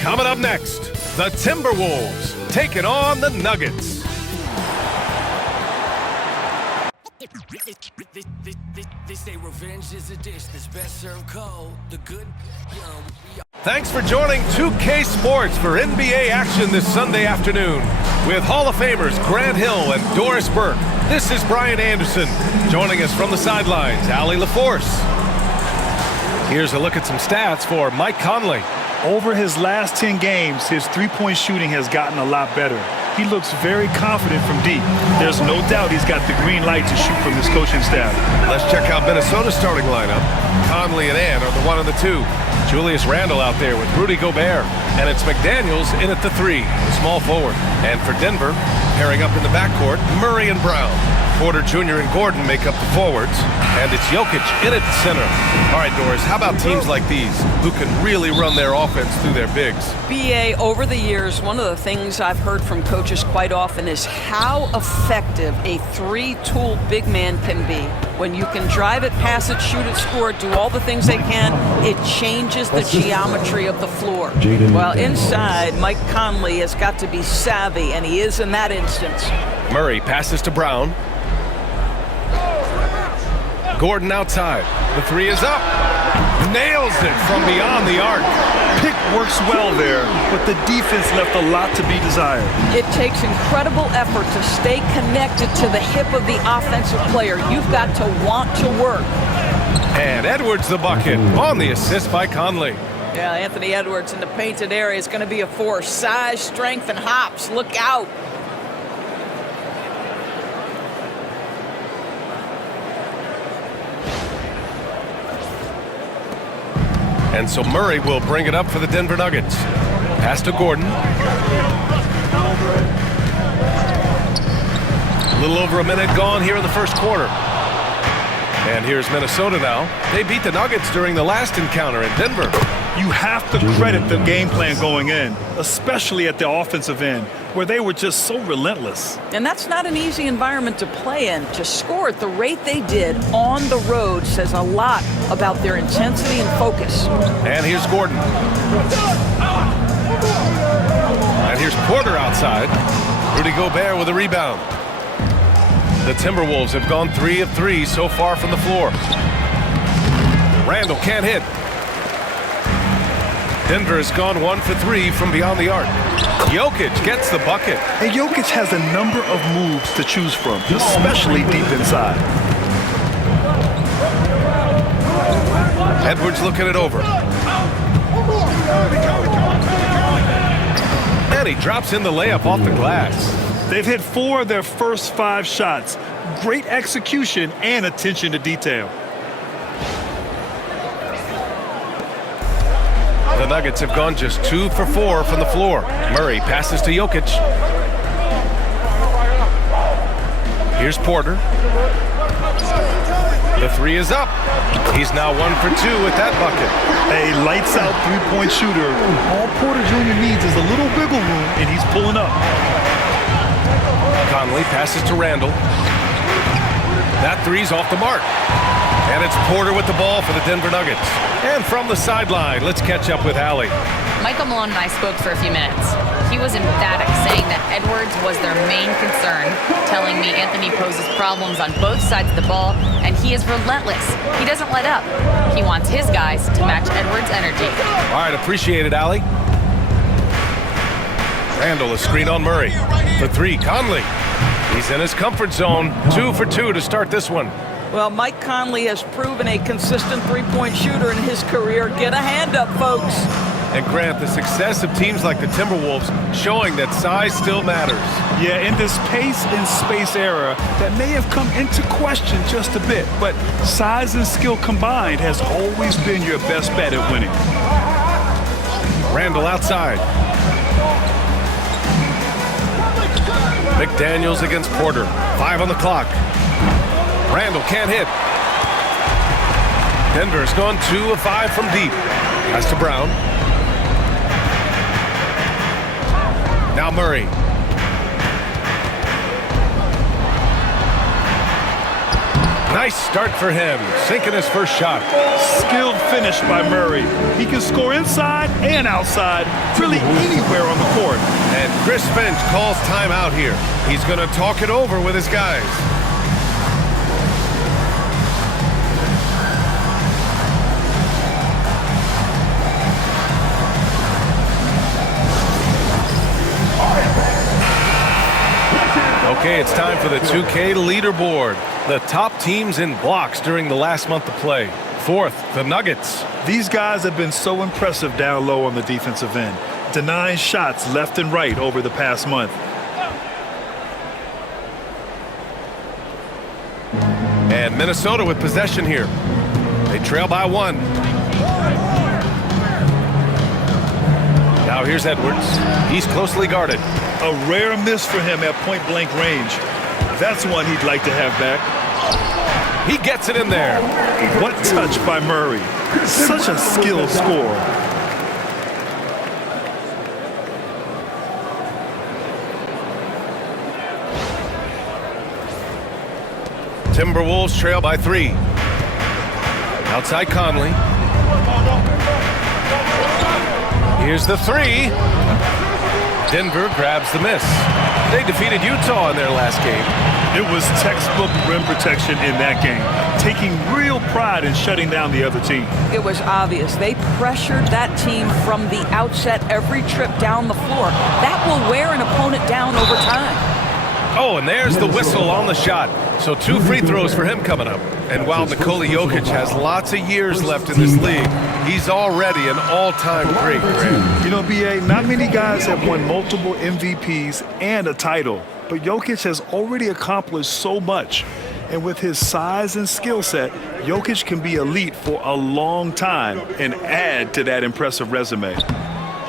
Coming up next, the Timberwolves taking on the Nuggets. They say revenge is a dish that's best served cold. The good, Thanks for joining 2K Sports for NBA action this Sunday afternoon. With Hall of Famers Grant Hill and Doris Burke, this is Brian Anderson. Joining us from the sidelines, Allie LaForce. Here's a look at some stats for Mike Conley. Over his last 10 games, his three-point shooting has gotten a lot better. He looks very confident from deep. There's no doubt he's got the green light to shoot from his coaching staff. Let's check out Minnesota's starting lineup. Conley and Ann are the 1 and the 2. Julius Randle out there with Rudy Gobert. And it's McDaniels in at the 3, the small forward. And for Denver, pairing up in the backcourt, Murray and Brown. Porter Jr. and Gordon make up the forwards, and it's Jokic in at the center. All right, Doris, how about teams like these who can really run their offense through their bigs? BA, over the years, one of the things I've heard from coaches quite often is how effective a three-tool big man can be. When you can drive it, pass it, shoot it, score it, do all the things they can, it changes the geometry of the floor. Well, inside, Mike Conley has got to be savvy, and he is in that instance. Murray passes to Brown. Gordon outside. The 3 is up. Nails it from beyond the arc. Pick works well there, but the defense left a lot to be desired. It takes incredible effort to stay connected to the hip of the offensive player. You've got to want to work. And Edwards the bucket on the assist by Conley. Yeah, Anthony Edwards in the painted area is going to be a force. Size, strength, and hops. Look out. And so Murray will bring it up for the Denver Nuggets. Pass to Gordon. A little over a minute gone here in the first quarter. And here's Minnesota now. They beat the Nuggets during the last encounter in Denver. You have to credit the game plan going in, especially at the offensive end, where they were just so relentless. And that's not an easy environment to play in. To score at the rate they did on the road says a lot about their intensity and focus. And here's Gordon. And here's Porter outside. Rudy Gobert with a rebound. The Timberwolves have gone 3 of 3 so far from the floor. Randle can't hit. Denver has gone 1 for 3 from beyond the arc. Jokic gets the bucket. And Jokic has a number of moves to choose from, especially deep inside. Edwards looking it over. And he drops in the layup off the glass. They've hit 4 of their first 5 shots. Great execution and attention to detail. The Nuggets have gone just 2 for 4 from the floor. Murray passes to Jokic. Here's Porter. The 3 is up. He's now 1 for 2 with that bucket. A lights-out three-point shooter. All Porter Jr. needs is a little wiggle room, and he's pulling up. Conley passes to Randle. That 3's off the mark. And it's Porter with the ball for the Denver Nuggets. And from the sideline, let's catch up with Allie. Michael Malone and I spoke for a few minutes. He was emphatic, saying that Edwards was their main concern, telling me Anthony poses problems on both sides of the ball, and he is relentless. He doesn't let up. He wants his guys to match Edwards' energy. All right, appreciate it, Allie. Randle, a screen on Murray. For 3, Conley. He's in his comfort zone. 2 for 2 to start this one. Well, Mike Conley has proven a consistent three-point shooter in his career. Get a hand up, folks. And Grant, the success of teams like the Timberwolves showing that size still matters. Yeah, in this pace and space era, that may have come into question just a bit, but size and skill combined has always been your best bet at winning. Randle outside. McDaniels against Porter. 5 on the clock. Randle can't hit. Denver's gone 2 of 5 from deep. Pass to Brown. Now Murray. Nice start for him, sinking his first shot. skilled finish by Murray. He can score inside and outside, really anywhere on the court. And Chris Finch calls timeout here. He's going to talk it over with his guys. Okay, it's time for the 2K leaderboard. The top teams in blocks during the last month of play. Fourth, the Nuggets. These guys have been so impressive down low on the defensive end, denying shots left and right over the past month. And Minnesota with possession here. They trail by 1. Now here's Edwards. He's closely guarded. A rare miss for him at point-blank range. That's one he'd like to have back. He gets it in there. What touch by Murray. Such a skilled scorer. Timberwolves trail by 3. Outside Conley. Here's the 3. Denver grabs the miss. They defeated Utah in their last game. It was textbook rim protection in that game, taking real pride in shutting down the other team. It was obvious. They pressured that team from the outset every trip down the floor. That will wear an opponent down over time. Oh, and there's the whistle on the shot. So 2 free throws for him coming up. And while Nikola Jokic has lots of years left in this league, he's already an all-time great. You know, B.A., not many guys have won multiple MVPs and a title, but Jokic has already accomplished so much. And with his size and skill set, Jokic can be elite for a long time and add to that impressive resume.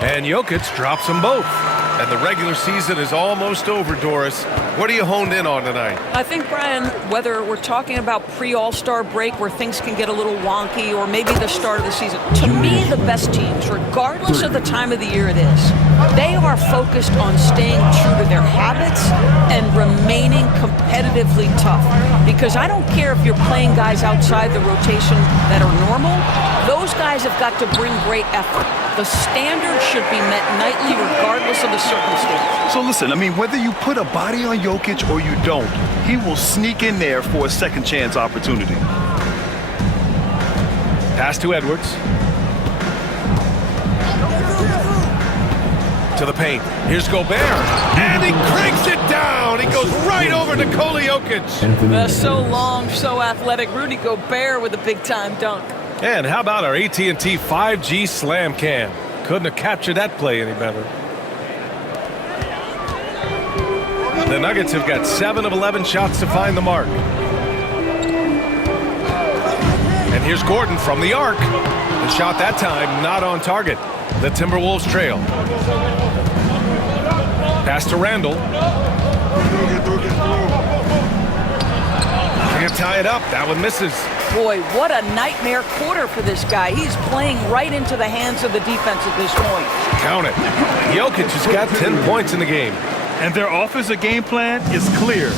And Jokic drops them both. And the regular season is almost over, Doris. What are you honed in on tonight? I think, Brian, whether we're talking about pre-All-Star break where things can get a little wonky or maybe the start of the season, to me, the best teams, regardless of the time of the year it is, they are focused on staying true to their habits and remaining competitively tough. Because I don't care if you're playing guys outside the rotation that are normal, those guys have got to bring great effort. The standard should be met nightly regardless of the circumstance. So listen, I mean, whether you put a body on Jokic or you don't, he will sneak in there for a second chance opportunity. Pass to Edwards. To the paint. Here's Gobert. And he cranks it down. He goes right over Nikola Jokic. So long, so athletic. Rudy Gobert with a big-time dunk. And how about our AT&T 5G Slam Cam? Couldn't have captured that play any better. The Nuggets have got 7 of 11 shots to find the mark. And here's Gordon from the arc. The shot that time not on target. The Timberwolves trail. Pass to Randall. Can't tie it up. That one misses. Boy, what a nightmare quarter for this guy. He's playing right into the hands of the defense at this point. Count it. Jokic has got 10 points in the game. And their offensive game plan is clear.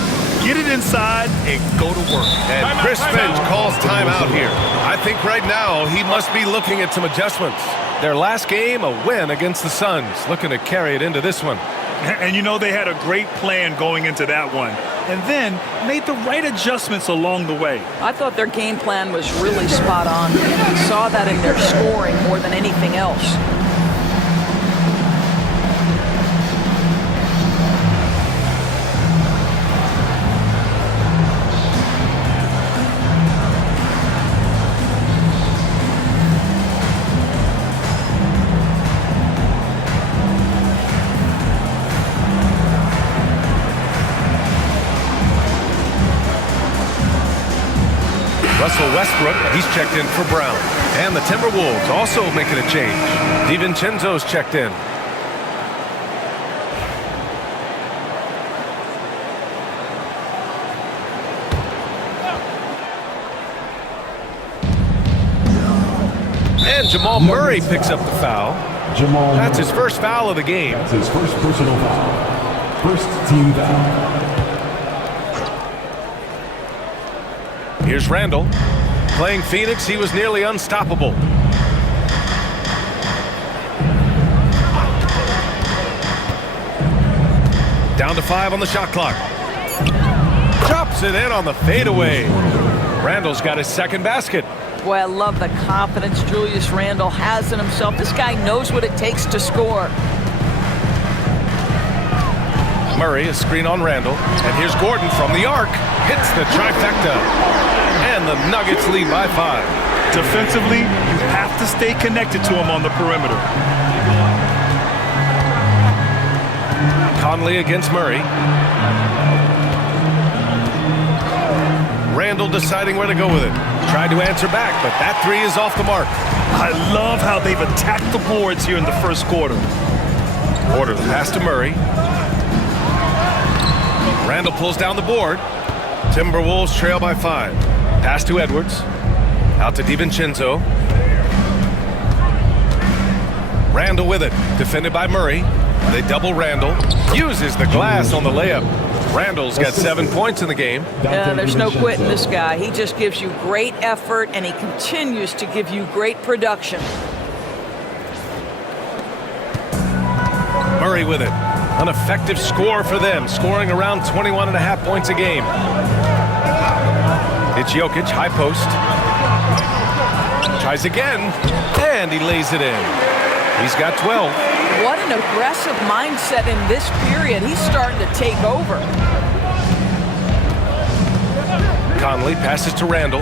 Get it inside and go to work. And Chris Finch calls timeout here. I think right now he must be looking at some adjustments. Their last game, a win against the Suns. Looking to carry it into this one. And you know they had a great plan going into that one. And then made the right adjustments along the way. I thought their game plan was really spot on. And we saw that in their scoring more than anything else. Russell Westbrook, he's checked in for Brown. And the Timberwolves also making a change. DiVincenzo's checked in. And Jamal Murray picks up the foul. That's his first foul of the game. That's his first personal foul. First team foul. Here's Randall. Playing Phoenix, he was nearly unstoppable. Down to 5 on the shot clock. Drops it in on the fadeaway. Randall's got his second basket. Boy, I love the confidence Julius Randle has in himself. This guy knows what it takes to score. Murray, a screen on Randall. And here's Gordon from the arc. Hits the trifecta. And the Nuggets lead by 5. Defensively, you have to stay connected to him on the perimeter. Conley against Murray. Randall deciding where to go with it. Tried to answer back, but that three is off the mark. I love how they've attacked the boards here in the first quarter. Porter, the pass to Murray. Randall pulls down the board. Timberwolves trail by 5. Pass to Edwards. Out to DiVincenzo. Randall with it. Defended by Murray. They double Randall. Uses the glass on the layup. Randall's got 7 points in the game. Yeah, there's no quitting this guy. He just gives you great effort, and he continues to give you great production. Murray with it. An effective score for them, scoring around 21.5 points a game. It's Jokic, high post. Tries again, and he lays it in. He's got 12. What an aggressive mindset in this period. He's starting to take over. Conley passes to Randall.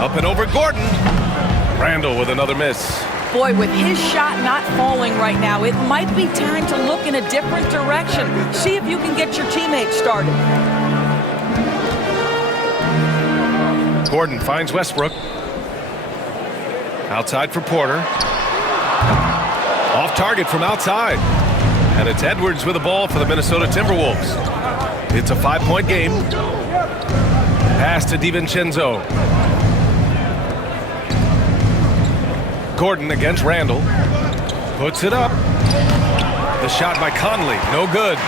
Up and over Gordon. Randall with another miss. Boy, with his shot not falling right now, it might be time to look in a different direction. See if you can get your teammates started. Gordon finds Westbrook. Outside for Porter. Off target from outside. And it's Edwards with the ball for the Minnesota Timberwolves. It's a 5-point game. Pass to DiVincenzo. Gordon against Randall. Puts it up. The shot by Conley. No good.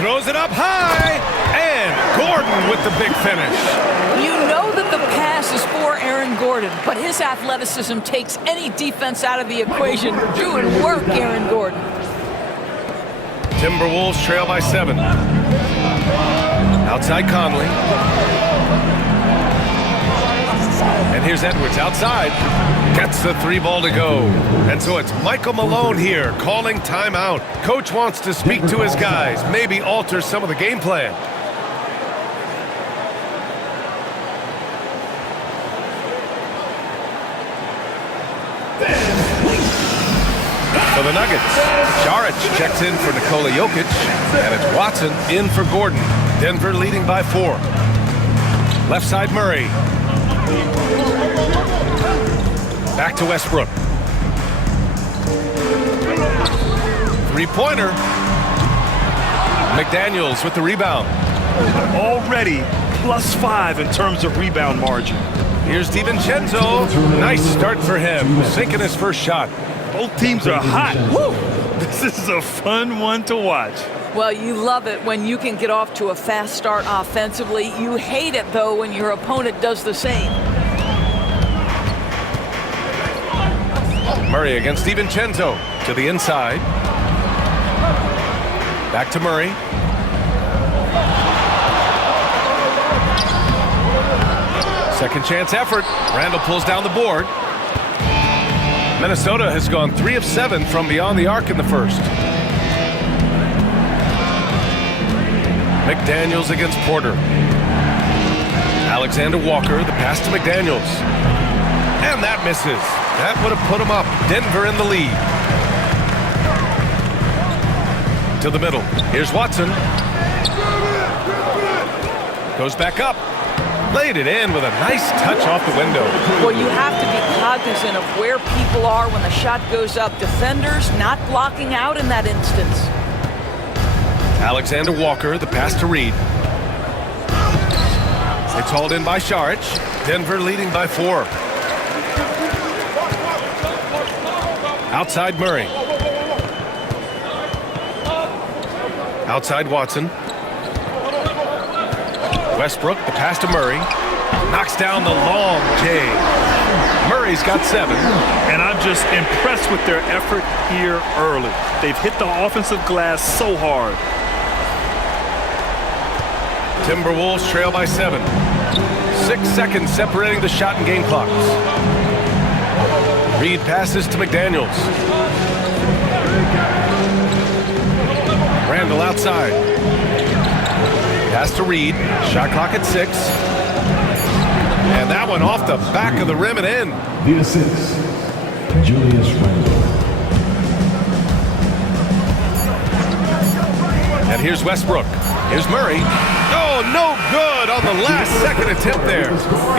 Throws it up high. And Gordon with the big finish. You know that the pass is for Aaron Gordon, but his athleticism takes any defense out of the equation. Good work, Aaron Gordon. Timberwolves trail by 7. Outside Conley. And here's Edwards outside. Gets the 3 ball to go. And so it's Michael Malone here calling timeout. Coach wants to speak to his guys, maybe alter some of the game plan. For the Nuggets, Saric checks in for Nikola Jokic, and it's Watson in for Gordon. Denver leading by 4. Left side Murray. Back to Westbrook. 3-pointer. McDaniels with the rebound. Already +5 in terms of rebound margin. Here's DiVincenzo. Nice start for him, sinking his first shot. Both teams are hot. Woo! This is a fun one to watch. Well, you love it when you can get off to a fast start offensively. You hate it, though, when your opponent does the same. Murray against DiVincenzo. To the inside. Back to Murray. Second chance effort. Randall pulls down the board. Minnesota has gone 3 of 7 from beyond the arc in the first. McDaniels against Porter. Alexander Walker, the pass to McDaniels. And that misses. That would have put him up. Denver in the lead. To the middle. Here's Watson. Goes back up. Laid it in with a nice touch off the window. Well, you have to be cognizant of where people are when the shot goes up. Defenders not blocking out in that instance. Alexander Walker, the pass to Reed. It's hauled in by Saric. Denver leading by 4. Outside Murray. Outside Watson. Westbrook, the pass to Murray. Knocks down the long J. Murray's got 7. And I'm just impressed with their effort here early. They've hit the offensive glass so hard. Timberwolves trail by 7. 6 seconds separating the shot and game clocks. Reed passes to McDaniels. Randall outside. Pass to Reed. Shot clock at 6. And that one off the back of the rim and in. The assist, Julius Randle. And here's Westbrook. Here's Murray. Oh, no good on the last second attempt there.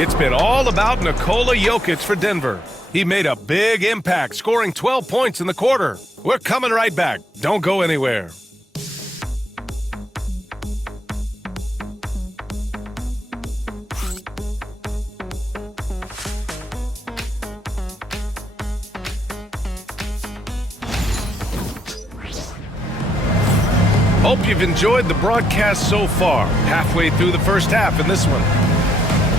It's been all about Nikola Jokic for Denver. He made a big impact, scoring 12 points in the quarter. We're coming right back. Don't go anywhere. Hope you've enjoyed the broadcast so far. Halfway through the first half in this one.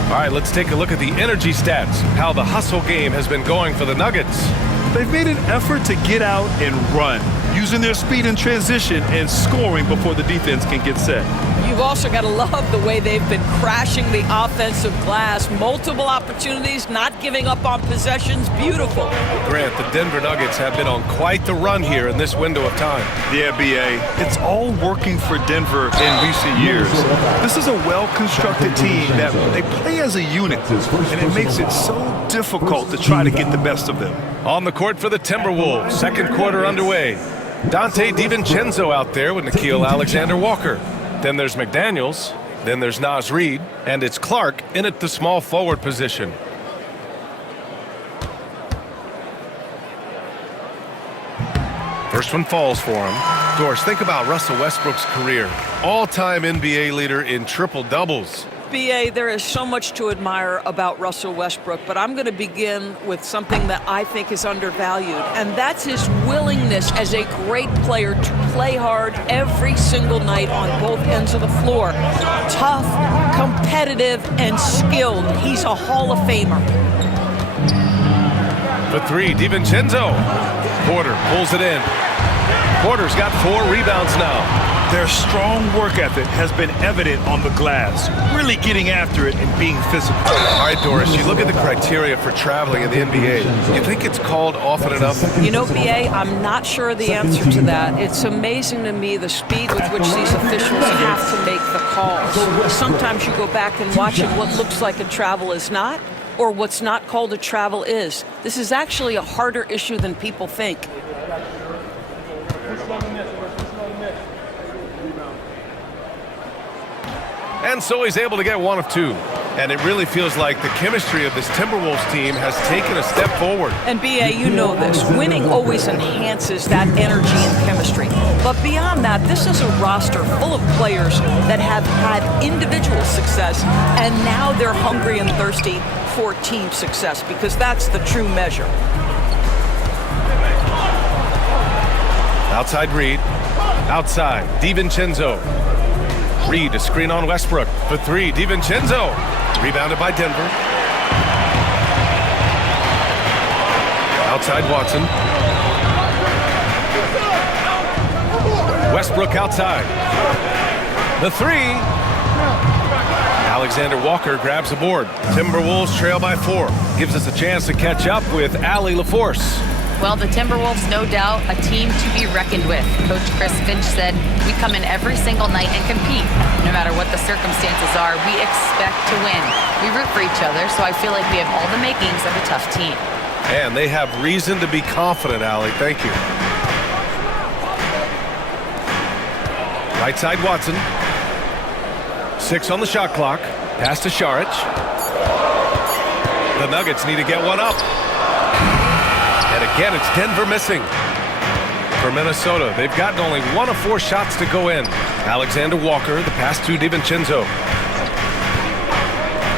All right, let's take a look at the energy stats, how the hustle game has been going for the Nuggets. They've made an effort to get out and run, using their speed in transition and scoring before the defense can get set. You've also got to love the way they've been crashing the offensive glass. Multiple opportunities, not giving up on possessions. Beautiful. Grant, the Denver Nuggets have been on quite the run here in this window of time. Yeah, B.A. It's all working for Denver in recent years. This is a well-constructed team that they play as a unit, and it makes it so difficult to try to get the best of them. On the court for the Timberwolves, second quarter underway. Dante DiVincenzo out there with Nickeil Alexander-Walker. Then there's McDaniels, then there's Naz Reid, and it's Clark in at the small forward position. First one falls for him. Doris, think about Russell Westbrook's career. All-time NBA leader in triple-doubles. B.A., there is so much to admire about Russell Westbrook, but I'm going to begin with something that I think is undervalued, and that's his willingness as a great player to play hard every single night on both ends of the floor. Tough, competitive, and skilled. He's a Hall of Famer. For 3, DiVincenzo. Porter pulls it in. Porter's got 4 rebounds now. Their strong work ethic has been evident on the glass, really getting after it and being physical. All right, Doris, you look at the criteria for traveling in the NBA. You think it's called often enough? You know, B.A., I'm not sure the answer to that. It's amazing to me the speed with which these officials have to make the calls. Sometimes you go back and watch it, what looks like a travel is not, or what's not called a travel is. This is actually a harder issue than people think. And so he's able to get 1 of 2. And it really feels like the chemistry of this Timberwolves team has taken a step forward. And B.A., you know this. Winning always enhances that energy and chemistry. But beyond that, this is a roster full of players that have had individual success, and now they're hungry and thirsty for team success, because that's the true measure. Outside Reed. Outside, DiVincenzo. Reed, a screen on Westbrook. For 3, DiVincenzo. Rebounded by Denver. Outside Watson. Westbrook outside. The 3. Alexander Walker grabs the board. Timberwolves trail by 4. Gives us a chance to catch up with Allie LaForce. Well, the Timberwolves, no doubt, a team to be reckoned with. Coach Chris Finch said, we come in every single night and compete. No matter what the circumstances are, we expect to win. We root for each other, so I feel like we have all the makings of a tough team. And they have reason to be confident, Allie. Thank you. Right side, Watson. 6 on the shot clock. Pass to Šarić. The Nuggets need to get 1 up. And again, it's Denver missing. For Minnesota, they've gotten only 1 of 4 shots to go in. Alexander Walker, the pass to DiVincenzo.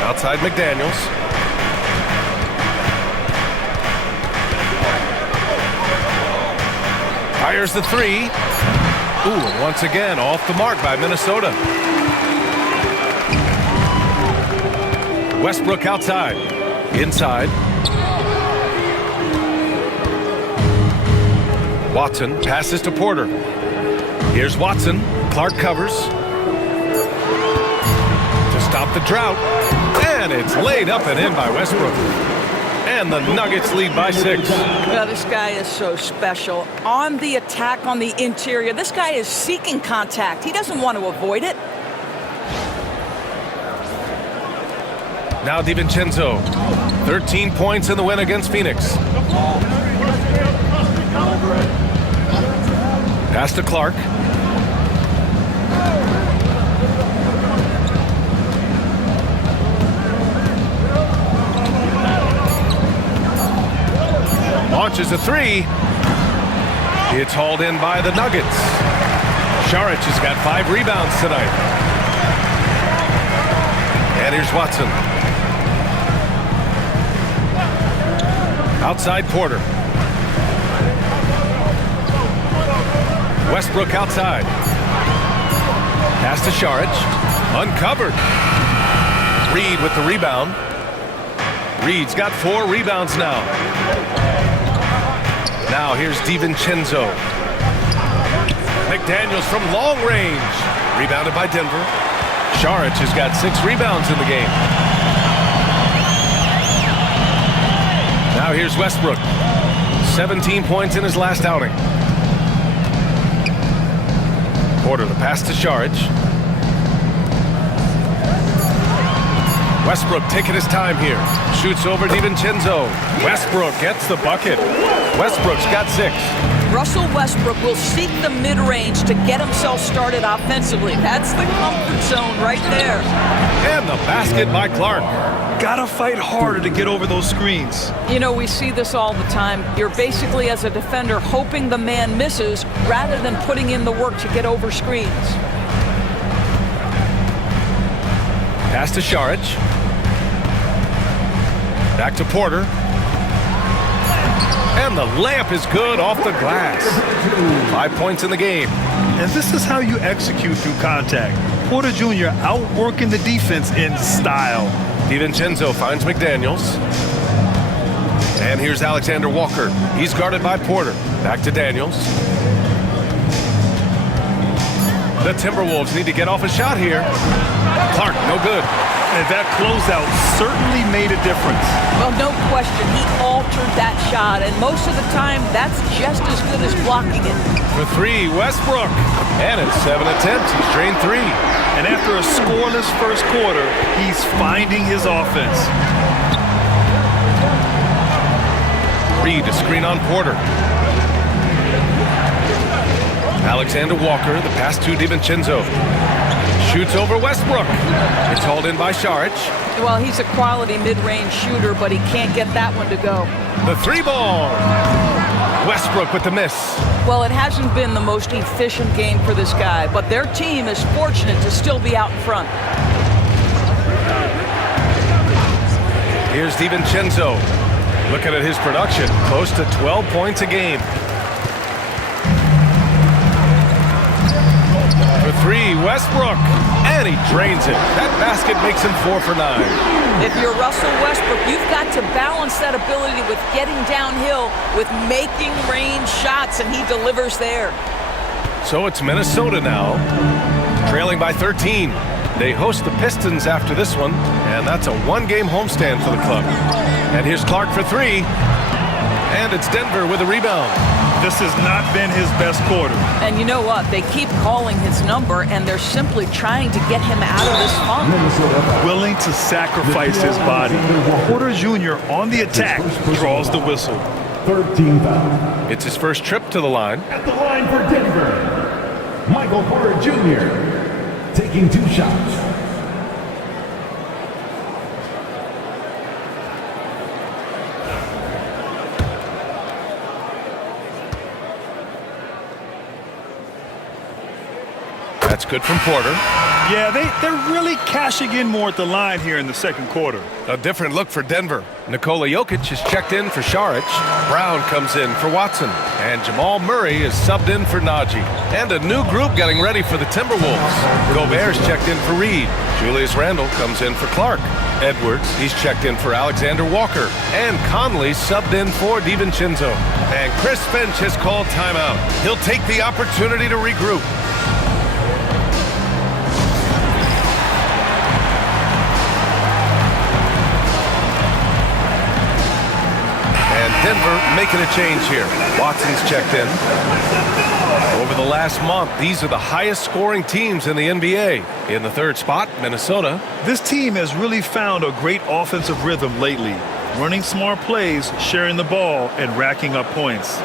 Outside McDaniels. Fires the 3. Ooh, and once again, off the mark by Minnesota. Westbrook outside. Inside. Watson passes to Porter. Here's Watson. Clark covers. To stop the drought. And it's laid up and in by Westbrook. And the Nuggets lead by 6. Well, this guy is so special. On the attack on the interior, this guy is seeking contact. He doesn't want to avoid it. Now DiVincenzo. 13 points in the win against Phoenix. Pass to Clark. Launches a 3. It's hauled in by the Nuggets. Saric has got 5 rebounds tonight. And here's Watson. Outside Porter. Westbrook outside. Pass to Saric. Uncovered. Reed with the rebound. Reed's got 4 rebounds now. Now here's DiVincenzo. McDaniels from long range. Rebounded by Denver. Saric has got 6 rebounds in the game. Now here's Westbrook. 17 points in his last outing. Porter, the pass to Saric. Westbrook taking his time here. Shoots over DiVincenzo. Westbrook gets the bucket. Westbrook's got 6. Russell Westbrook will seek the mid-range to get himself started offensively. That's the comfort zone right there. And the basket by Clark. Gotta fight harder to get over those screens. You know, we see this all the time. You're basically, as a defender, hoping the man misses rather than putting in the work to get over screens. Pass to Saric. Back to Porter. And the layup is good off the glass. 5 points in the game. And this is how you execute through contact. Porter Jr. outworking the defense in style. DiVincenzo finds McDaniels. And here's Alexander Walker. He's guarded by Porter. Back to Daniels. The Timberwolves need to get off a shot here. Clark, no good. And that closeout certainly made a difference. Well, no question. He altered that shot, and most of the time, that's just as good as blocking it. For 3, Westbrook. And in 7 attempts, he's drained 3. And after a scoreless first quarter, he's finding his offense. Reed to screen on Porter. Alexander Walker, the pass to DiVincenzo. Shoots over Westbrook. It's hauled in by Saric. Well, he's a quality mid-range shooter, but he can't get that one to go. The 3-ball. Westbrook with the miss. Well, it hasn't been the most efficient game for this guy, but their team is fortunate to still be out in front. Here's DiVincenzo. Looking at his production, close to 12 points a game. For 3, Westbrook. And he drains it. That basket makes him 4 for 9. If you're Russell Westbrook, you've got to balance that ability with getting downhill, with making range shots, and he delivers there. So it's Minnesota now, trailing by 13. They host the Pistons after this one, and that's a 1-game homestand for the club. And here's Clark for 3. And it's Denver with a rebound. This has not been his best quarter. And you know what? They keep calling his number, and they're simply trying to get him out of this funk. Willing to sacrifice his body. Porter Jr. on the attack draws the whistle. 13 foul. It's his first trip to the line. At the line for Denver, Michael Porter Jr. taking 2 shots. That's good from Porter. Yeah, they're really cashing in more at the line here in the second quarter. A different look for Denver. Nikola Jokic is checked in for Saric. Brown comes in for Watson. And Jamal Murray is subbed in for Najee. And a new group getting ready for the Timberwolves. Gobert's checked in for Reed. Julius Randle comes in for Clark. Edwards, he's checked in for Alexander Walker. And Conley subbed in for DiVincenzo. And Chris Finch has called timeout. He'll take the opportunity to regroup. Denver making a change here. Watson's checked in. Over the last month, these are the highest scoring teams in the NBA. In the third spot, Minnesota. This team has really found a great offensive rhythm lately. Running smart plays, sharing the ball, and racking up points.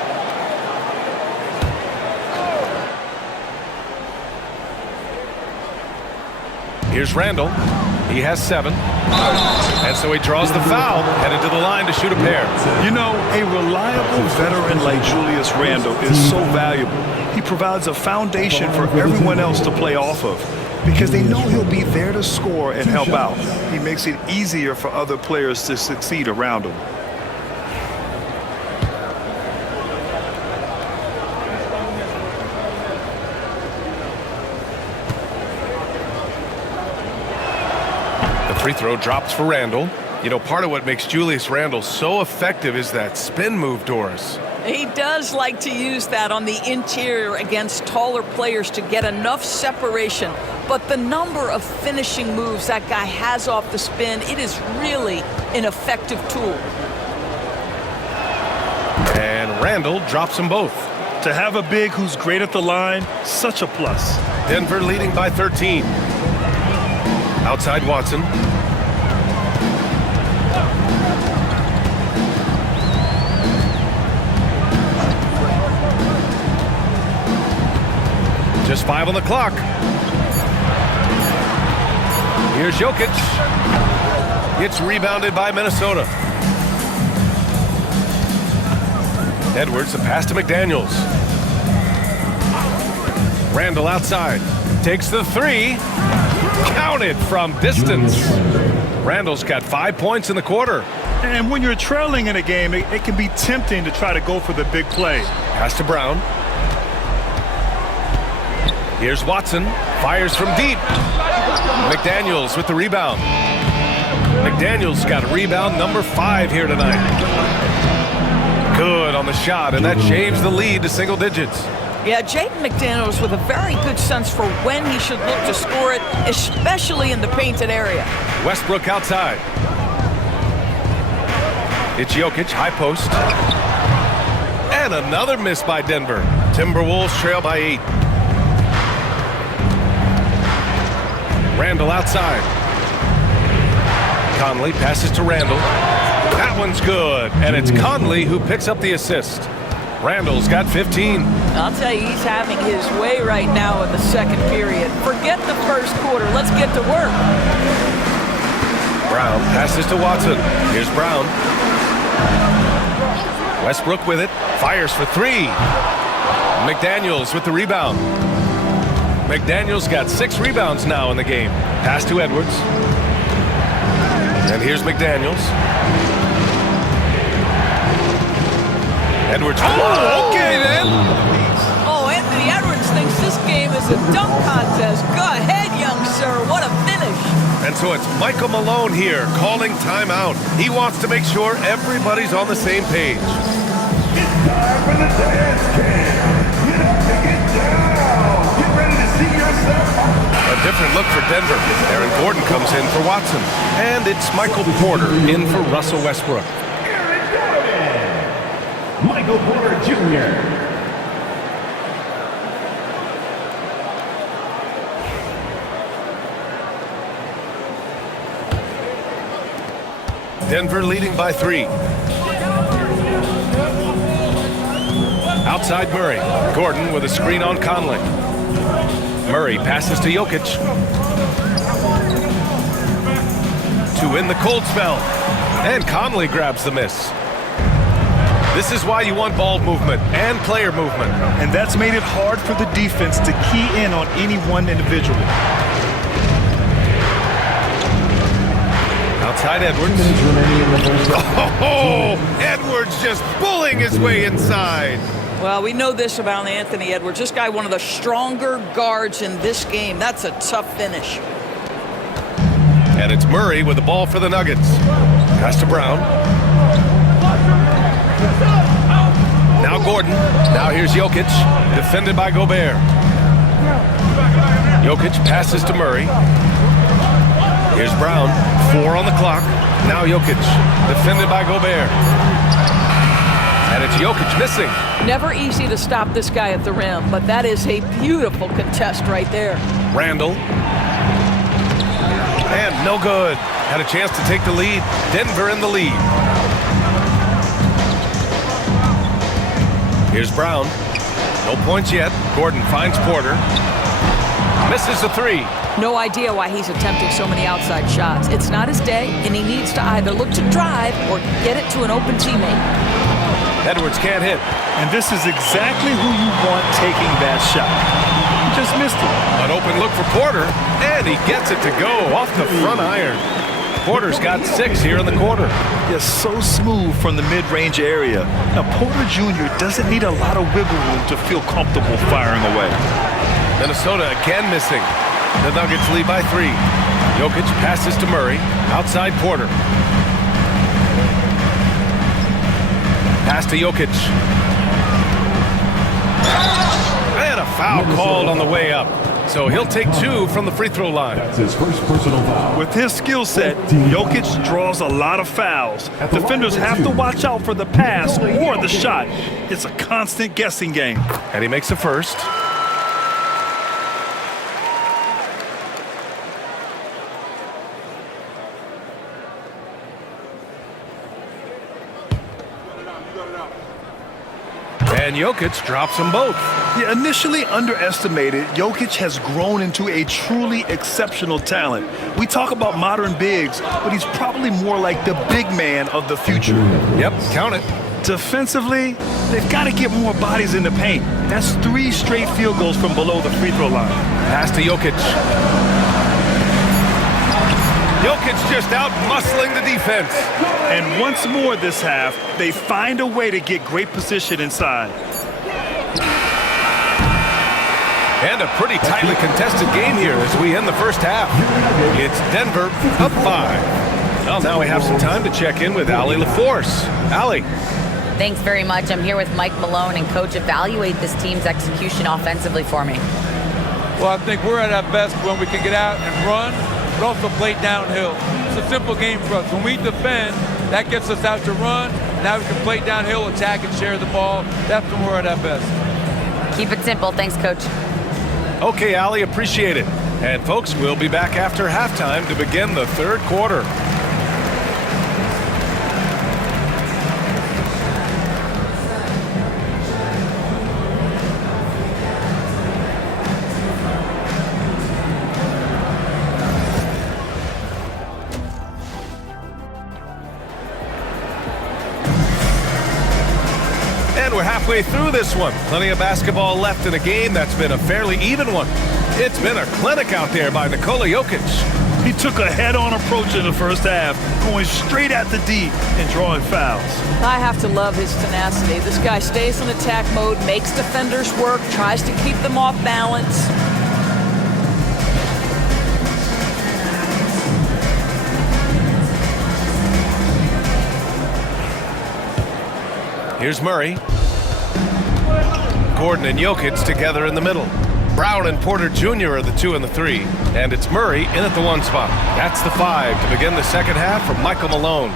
Here's Randle. He has 7. And so he draws the foul, headed to the line to shoot a pair. You know, a reliable veteran like Julius Randle is so valuable. He provides a foundation for everyone else to play off of because they know he'll be there to score and help out. He makes it easier for other players to succeed around him. Free throw drops for Randle. You know, part of what makes Julius Randle so effective is that spin move, Doris. He does like to use that on the interior against taller players to get enough separation. But the number of finishing moves that guy has off the spin, it is really an effective tool. And Randle drops them both. To have a big who's great at the line, such a plus. Denver leading by 13. Outside Watson. Just 5 on the clock. Here's Jokic. It's rebounded by Minnesota. Edwards, a pass to McDaniels. Randle outside. Takes the 3. Counted from distance. Randle's got 5 points in the quarter. And when you're trailing in a game, it can be tempting to try to go for the big play. Pass to Brown. Here's Watson. Fires from deep. McDaniels with the rebound. McDaniels got rebound number 5 here tonight. Good on the shot, and that shaves the lead to single digits. Yeah, Jaden McDaniels with a very good sense for when he should look to score it, especially in the painted area. Westbrook outside. It's Jokic, high post. And another miss by Denver. Timberwolves trail by 8. Randle outside. Conley passes to Randle. That one's good, and it's Conley who picks up the assist. Randle's got 15. I'll tell you, he's having his way right now in the second period. Forget the first quarter. Let's get to work. Brown passes to Watson. Here's Brown. Westbrook with it. Fires for 3. McDaniels with the rebound. McDaniels got 6 rebounds now in the game. Pass to Edwards. And here's McDaniels. Edwards. Oh, okay then. Oh, Anthony Edwards thinks this game is a dunk contest. Go ahead, young sir. What a finish. And so it's Michael Malone here calling timeout. He wants to make sure everybody's on the same page. It's time for the dance camp. Get up and get down. Get ready to see yourself. A different look for Denver. Aaron Gordon comes in for Watson. And it's Michael Porter in for Russell Westbrook. Michael Porter Jr. Denver leading by 3. Outside Murray. Gordon with a screen on Conley. Murray passes to Jokic. To win the cold spell. And Conley grabs the miss. This is why you want ball movement and player movement. And that's made it hard for the defense to key in on any one individual. Outside Edwards. Oh, Edwards just bullying his way inside. Well, we know this about Anthony Edwards. This guy, one of the stronger guards in this game. That's a tough finish. And it's Murray with the ball for the Nuggets. Pass to Brown. Now Gordon. Now here's Jokic. Defended by Gobert. Jokic passes to Murray. Here's Brown. 4 on the clock. Now Jokic. Defended by Gobert. And it's Jokic missing. Never easy to stop this guy at the rim, but that is a beautiful contest right there. Randall. And no good. Had a chance to take the lead. Denver in the lead. Here's Brown. No points yet. Gordon finds Porter. Misses the 3. No idea why he's attempting so many outside shots. It's not his day, and he needs to either look to drive or get it to an open teammate. Edwards can't hit. And this is exactly who you want taking that shot. He just missed it. An open look for Porter, and he gets it to go off the front iron. Porter's got 6 here in the quarter. Just so smooth from the mid-range area. Now, Porter Jr. doesn't need a lot of wiggle room to feel comfortable firing away. Minnesota again missing. The Nuggets lead by 3. Jokic passes to Murray. Outside Porter. Pass to Jokic. And a foul called on the way up. So he'll take 2 from the free throw line. That's his first personal foul. With his skill set, Jokic draws a lot of fouls. Defenders have to watch out for the pass or the shot. It's a constant guessing game. And he makes the first. And Jokic drops them both. Yeah, initially underestimated, Jokic has grown into a truly exceptional talent. We talk about modern bigs, but he's probably more like the big man of the future. Yep, count it. Defensively, they've got to get more bodies in the paint. That's 3 straight field goals from below the free throw line. Pass to Jokic. Jokic just out muscling the defense. And once more this half, they find a way to get great position inside. And a pretty tightly contested game here as we end the first half. It's Denver up 5. Well, now we have some time to check in with Allie LaForce. Allie. Thanks very much. I'm here with Mike Malone, and Coach, evaluate this team's execution offensively for me. Well, I think we're at our best when we can get out and run, but also play downhill. It's a simple game for us. When we defend, that gets us out to run. Now we can play downhill, attack, and share the ball. That's when we're at our best. Keep it simple. Thanks, Coach. Okay, Allie, appreciate it. And folks, we'll be back after halftime to begin the third quarter. We're halfway through this one. Plenty of basketball left in a game that's been a fairly even one. It's been a clinic out there by Nikola Jokic. He took a head-on approach in the first half, going straight at the D and drawing fouls. I have to love his tenacity. This guy stays in attack mode, makes defenders work, tries to keep them off balance. Here's Murray. Gordon and Jokic together in the middle. Brown and Porter Jr. are the 2 and the 3. And it's Murray in at the 1 spot. That's the 5 to begin the second half for Michael Malone.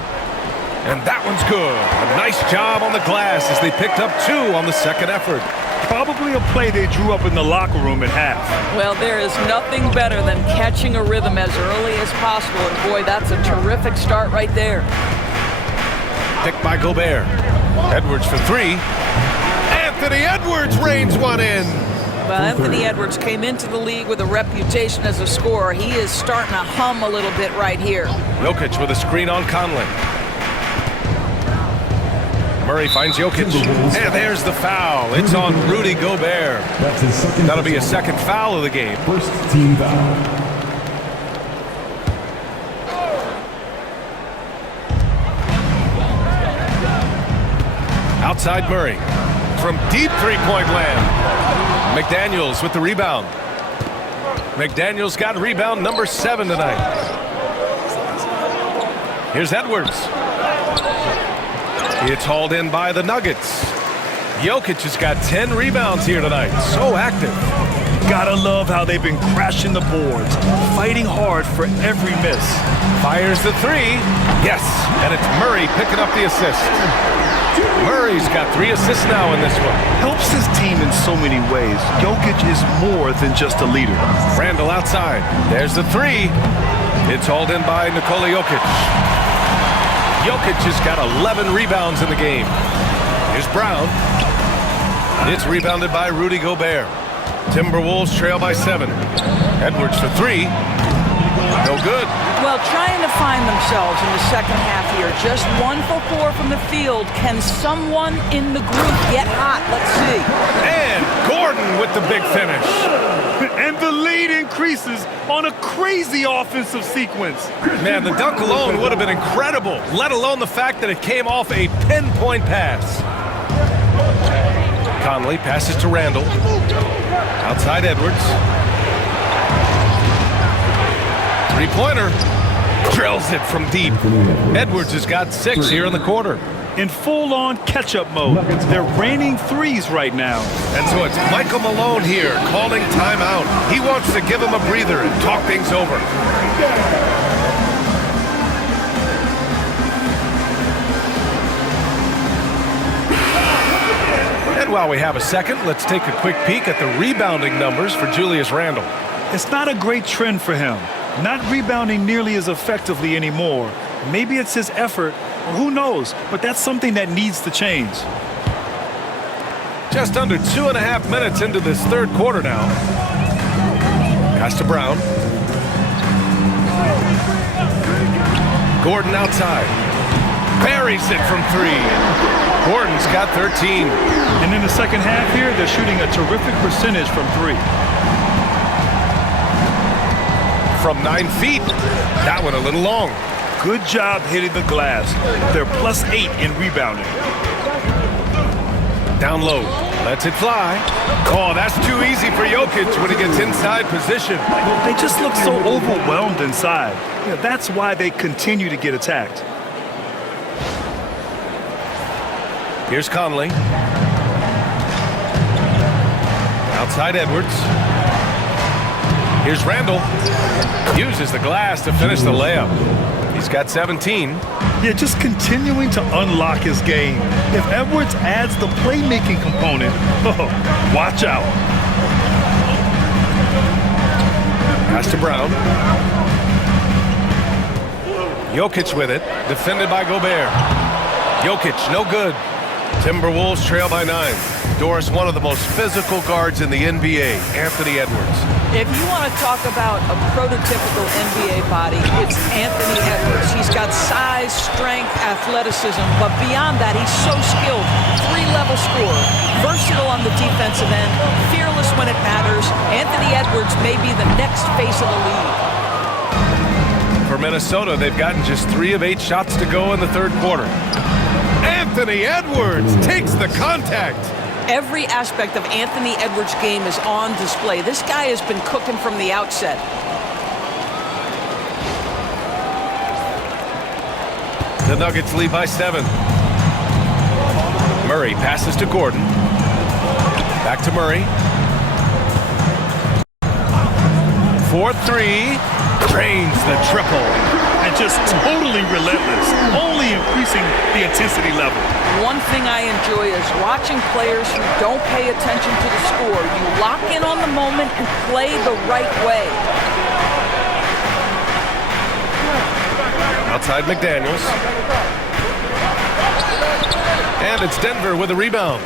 And that one's good. A nice job on the glass as they picked up 2 on the second effort. Probably a play they drew up in the locker room at half. Well, there is nothing better than catching a rhythm as early as possible. And boy, that's a terrific start right there. Picked by Gobert. Edwards for 3. Anthony Edwards rains one in. Well, Anthony Edwards came into the league with a reputation as a scorer. He is starting to hum a little bit right here. Jokic with a screen on Conley. Murray finds Jokic. And there's the foul. It's on Rudy Gobert. That's his second. That'll be a second foul of the game. First team foul. Outside Murray. From deep three-point land. McDaniels with the rebound. McDaniels got rebound number 7 tonight. Here's Edwards. It's hauled in by the Nuggets. Jokic has got 10 rebounds here tonight. So active. Gotta love how they've been crashing the boards, fighting hard for every miss. Fires the 3. Yes, and it's Murray picking up the assist. Murray's got 3 assists now in this one. Helps his team in so many ways. Jokic is more than just a leader. Randall outside. There's the 3. It's hauled in by Nikola Jokic. Jokic has got 11 rebounds in the game. Here's Brown. It's rebounded by Rudy Gobert. Timberwolves trail by 7. Edwards for 3. No good. Well, trying to find themselves in the second half here. Just 1 for 4 from the field. Can someone in the group get hot? Let's see. And Gordon with the big finish. And the lead increases on a crazy offensive sequence. Man, the dunk alone would have been incredible, let alone the fact that it came off a pinpoint pass. Conley passes to Randall. Outside Edwards. Three-pointer. Drills it from deep. Edwards has got 6 here in the quarter. In full-on catch-up mode. They're raining threes right now. And so it's Michael Malone here calling timeout. He wants to give him a breather and talk things over. And while we have a second, let's take a quick peek at the rebounding numbers for Julius Randle. It's not a great trend for him. Not rebounding nearly as effectively anymore. Maybe it's his effort, or who knows, but that's something that needs to change. Just under 2.5 minutes into this third quarter now. Pass to Brown. Gordon outside. Buries it from 3. Gordon's got 13. And in the second half here, they're shooting a terrific percentage from 3. From 9 feet. That one a little long. Good job hitting the glass. They're +8 in rebounding. Down low. Lets it fly. Oh, that's too easy for Jokic when he gets inside position. They just look so overwhelmed inside. Yeah, that's why they continue to get attacked. Here's Conley. Outside Edwards. Here's Randall. Uses the glass to finish the layup. He's got 17. Yeah, just continuing to unlock his game. If Edwards adds the playmaking component, oh, watch out. Pass to Brown. Jokic with it. Defended by Gobert. Jokic, no good. Timberwolves trail by 9. Doris, one of the most physical guards in the NBA, Anthony Edwards. If you want to talk about a prototypical NBA body, it's Anthony Edwards. He's got size, strength, athleticism, but beyond that, he's so skilled. 3-level scorer, versatile on the defensive end, fearless when it matters. Anthony Edwards may be the next face of the league. For Minnesota, they've gotten just 3 of 8 shots to go in the third quarter. Anthony Edwards takes the contact. Every aspect of Anthony Edwards' game is on display. This guy has been cooking from the outset. The Nuggets lead by 7. Murray passes to Gordon. Back to Murray. 4-3. Drains the triple. And just totally relentless, only increasing the intensity level. One thing I enjoy is watching players who don't pay attention to the score. You lock in on the moment and play the right way. Outside McDaniels. And it's Denver with a rebound.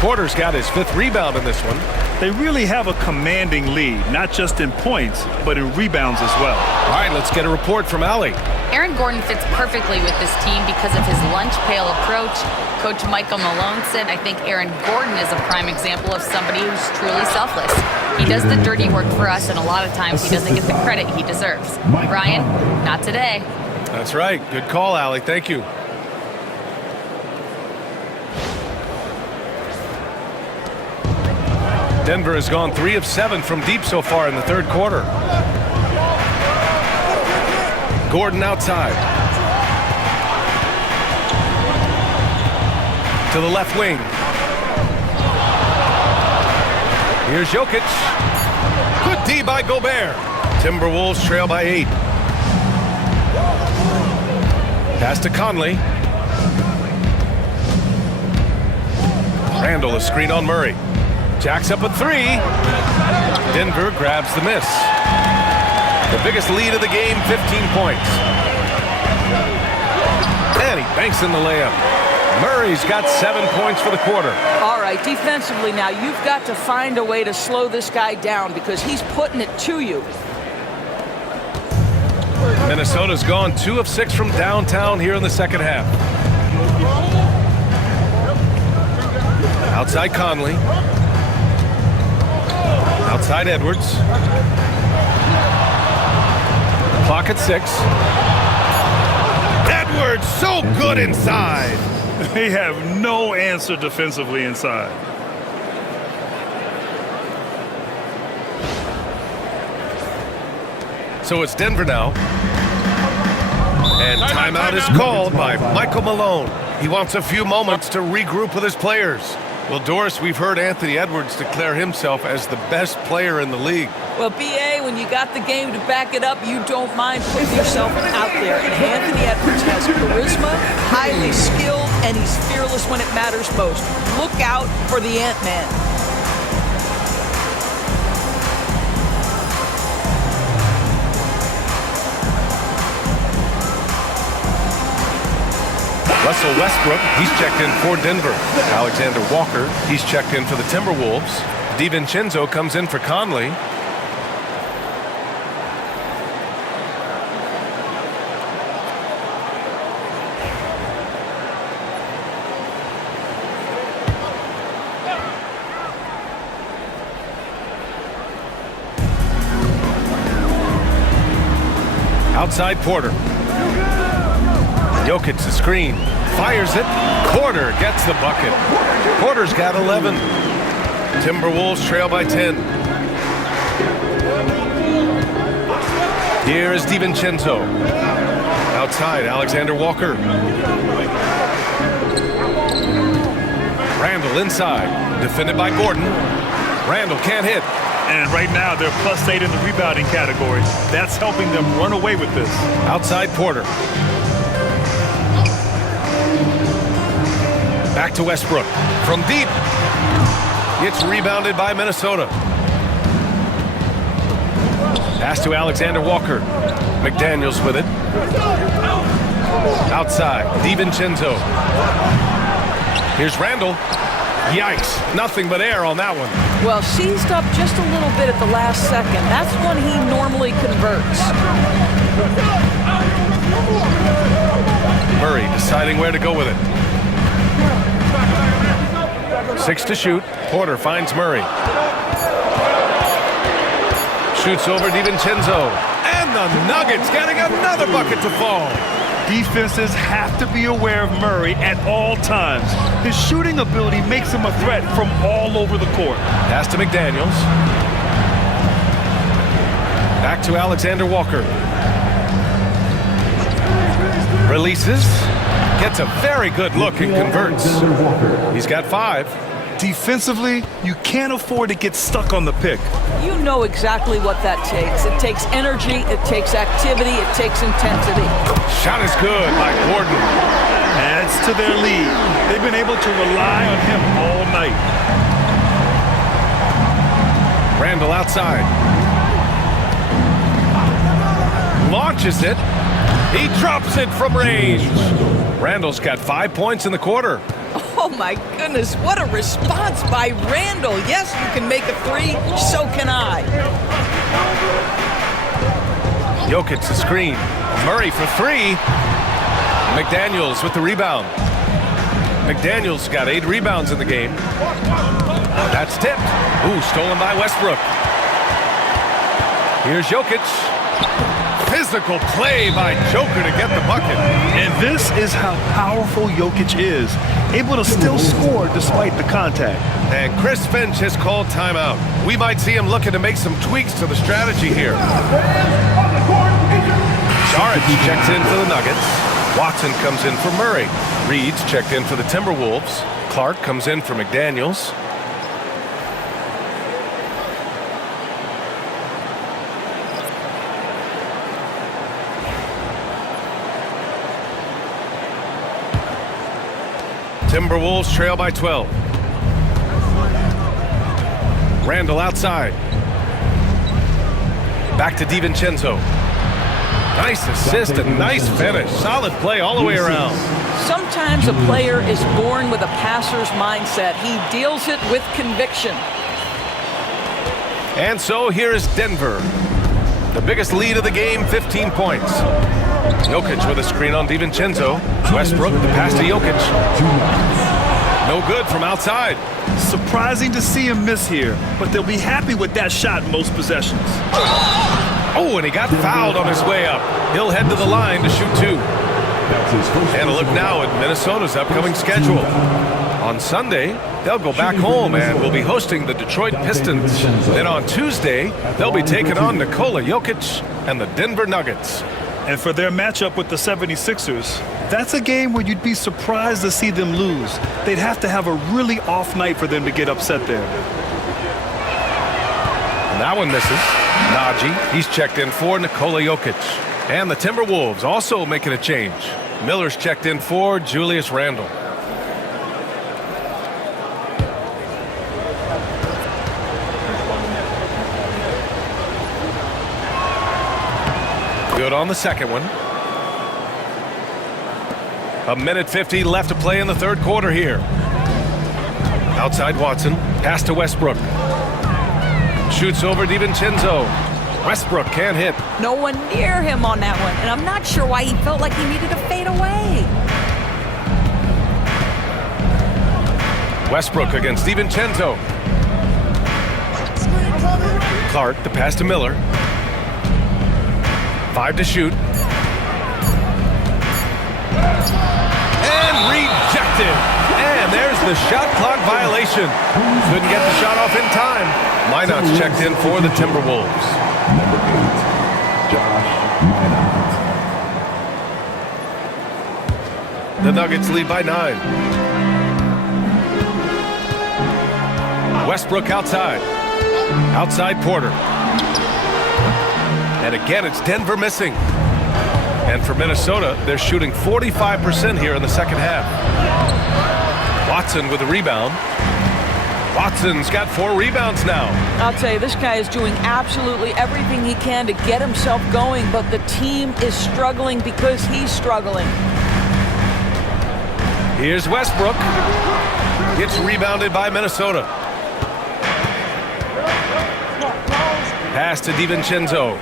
Porter's got his 5th rebound in this one. They really have a commanding lead, not just in points, but in rebounds as well. All right, let's get a report from Allie. Aaron Gordon fits perfectly with this team because of his lunch pail approach. Coach Michael Malone said, I think Aaron Gordon is a prime example of somebody who's truly selfless. He does the dirty work for us, and a lot of times he doesn't get the credit he deserves. Brian, not today. That's right. Good call, Allie. Thank you. Denver has gone 3 of 7 from deep so far in the third quarter. Gordon outside. To the left wing. Here's Jokic. Good D by Gobert. Timberwolves trail by 8. Pass to Conley. Randall a screen on Murray. Jacks up a 3. Denver grabs the miss. The biggest lead of the game, 15 points. And he banks in the layup. Murray's got 7 points for the quarter. All right, defensively now, you've got to find a way to slow this guy down because he's putting it to you. Minnesota's gone 2 of 6 from downtown here in the second half. Outside Conley. Outside Edwards. Clock at 6. Edwards so good inside. They have no answer defensively inside. So it's Denver now. And timeout is called by Michael Malone. He wants a few moments to regroup with his players. Well, Doris, we've heard Anthony Edwards declare himself as the best player in the league. Well, B.A., when you got the game to back it up, you don't mind putting yourself out there. And Anthony Edwards has charisma, highly skilled, and he's fearless when it matters most. Look out for the Ant-Man. Russell Westbrook, he's checked in for Denver. Alexander Walker, he's checked in for the Timberwolves. DiVincenzo comes in for Conley. Outside Porter. Jokic the screen. Fires it. Porter gets the bucket. Porter's got 11. Timberwolves trail by 10. Here is DiVincenzo. Outside, Alexander Walker. Randall inside. Defended by Gordon. Randall can't hit. And right now, they're +8 in the rebounding category. That's helping them run away with this. Outside Porter. Back to Westbrook. From deep. It's rebounded by Minnesota. Pass to Alexander Walker. McDaniels with it. Outside. DiVincenzo. Here's Randall. Yikes. Nothing but air on that one. Well, seized up just a little bit at the last second. That's when he normally converts. Murray deciding where to go with it. 6 to shoot. Porter finds Murray. Shoots over DiVincenzo. And the Nuggets getting another bucket to fall. Defenses have to be aware of Murray at all times. His shooting ability makes him a threat from all over the court. Pass to McDaniels. Back to Alexander Walker. Releases. Gets a very good look and converts. He's got 5. Defensively, you can't afford to get stuck on the pick. You know exactly what that takes. It takes energy, it takes activity, it takes intensity. Shot is good by Gordon. Adds to their lead. They've been able to rely on him all night. Randall outside. Launches it. He drops it from range. Randall's got 5 points in the quarter. Oh my goodness, what a response by Randall. Yes, you can make a 3, so can I. Jokic the screen. Murray for 3. McDaniels with the rebound. McDaniels got 8 rebounds in the game. That's tipped. Ooh, stolen by Westbrook. Here's Jokic. Physical play by Joker to get the bucket. And This is how powerful Jokic is, able to still score despite the contact. And Chris Finch has called timeout. We might see him looking to make some tweaks to the strategy here. Saric checks in for the Nuggets. Watson comes in for Murray. Reed's checked in for the Timberwolves. Clark comes in for McDaniels. Timberwolves trail by 12. Randall outside. Back to DiVincenzo. Nice assist and nice finish. Solid play all the way around. Sometimes a player is born with a passer's mindset. He deals it with conviction. And so here is Denver. The biggest lead of the game, 15 points. Jokic with a screen on DiVincenzo. Westbrook, the pass to Jokic. No good from outside. Surprising to see him miss here, but they'll be happy with that shot in most possessions. Oh, and he got fouled on his way up. He'll head to the line to shoot two. And a look now at Minnesota's upcoming schedule. On Sunday, they'll go back home and will be hosting the Detroit Pistons. Then on Tuesday, they'll be taking on Nikola Jokic and the Denver Nuggets. And for their matchup with the 76ers, that's a game where you'd be surprised to see them lose. They'd have to have a really off night for them to get upset there. And that one misses. Najee, he's checked in for Nikola Jokic. And the Timberwolves also making a change. Miller's checked in for Julius Randle. Good on the second one. A minute 50 left to play in the third quarter here. Outside Watson. Pass to Westbrook. Shoots over DiVincenzo. Westbrook can't hit. No one near him on that one, and I'm not sure why he felt like he needed to fade away. Westbrook against DiVincenzo. Clark, the pass to Miller. 5 to shoot. And rejected. And there's the shot clock violation. Couldn't get the shot off in time. Minot's checked in for the Timberwolves. Number 8, Josh Minot. The Nuggets lead by 9. Westbrook outside. Outside Porter. And again, it's Denver missing. And for Minnesota, they're shooting 45% here in the second half. Watson with a rebound. Watson's got 4 rebounds now. I'll tell you, this guy is doing absolutely everything he can to get himself going, but the team is struggling because he's struggling. Here's Westbrook. Gets rebounded by Minnesota. Pass to DiVincenzo.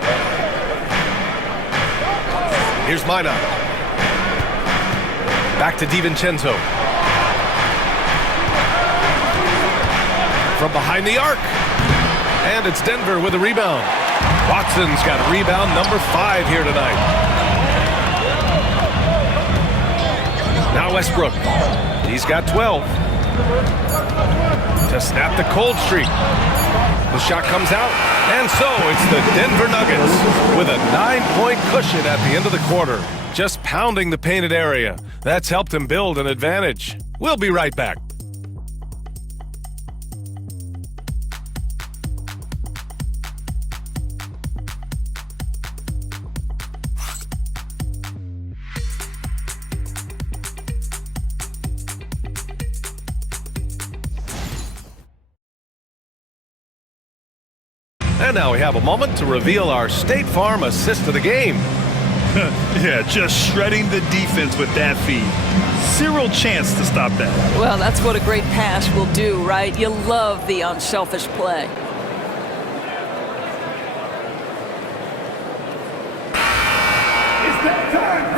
Here's Minot. Back to DiVincenzo. From behind the arc. And it's Denver with a rebound. Watson's got rebound number 5 here tonight. Now Westbrook. He's got 12. To snap the cold streak. The shot comes out. And so it's the Denver Nuggets with a 9-point cushion at the end of the quarter. Just pounding the painted area. That's helped him build an advantage. We'll be right back. And now we have a moment to reveal our State Farm assist of the game. Yeah, just shredding the defense with that feed. Zero chance to stop that. Well, that's what a great pass will do, right? You love the unselfish play.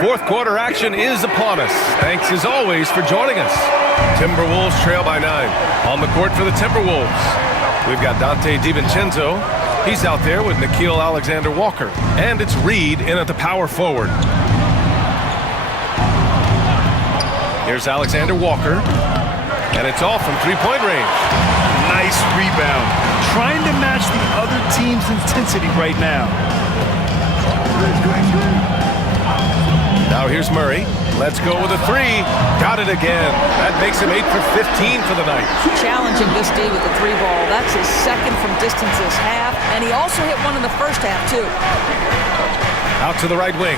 Fourth quarter action is upon us. Thanks as always for joining us. Timberwolves trail by 9. On the court for the Timberwolves, we've got Dante DiVincenzo. He's out there with Nickeil Alexander-Walker. And it's Reed in at the power forward. Here's Alexander Walker. And it's off from three-point range. Nice rebound. Trying to match the other team's intensity right now. Now here's Murray. Let's go with a three. Got it again. That makes him 8 for 15 for the night. Challenging this D with the three ball. That's his second from distance this half. And he also hit one in the first half, too. Out to the right wing.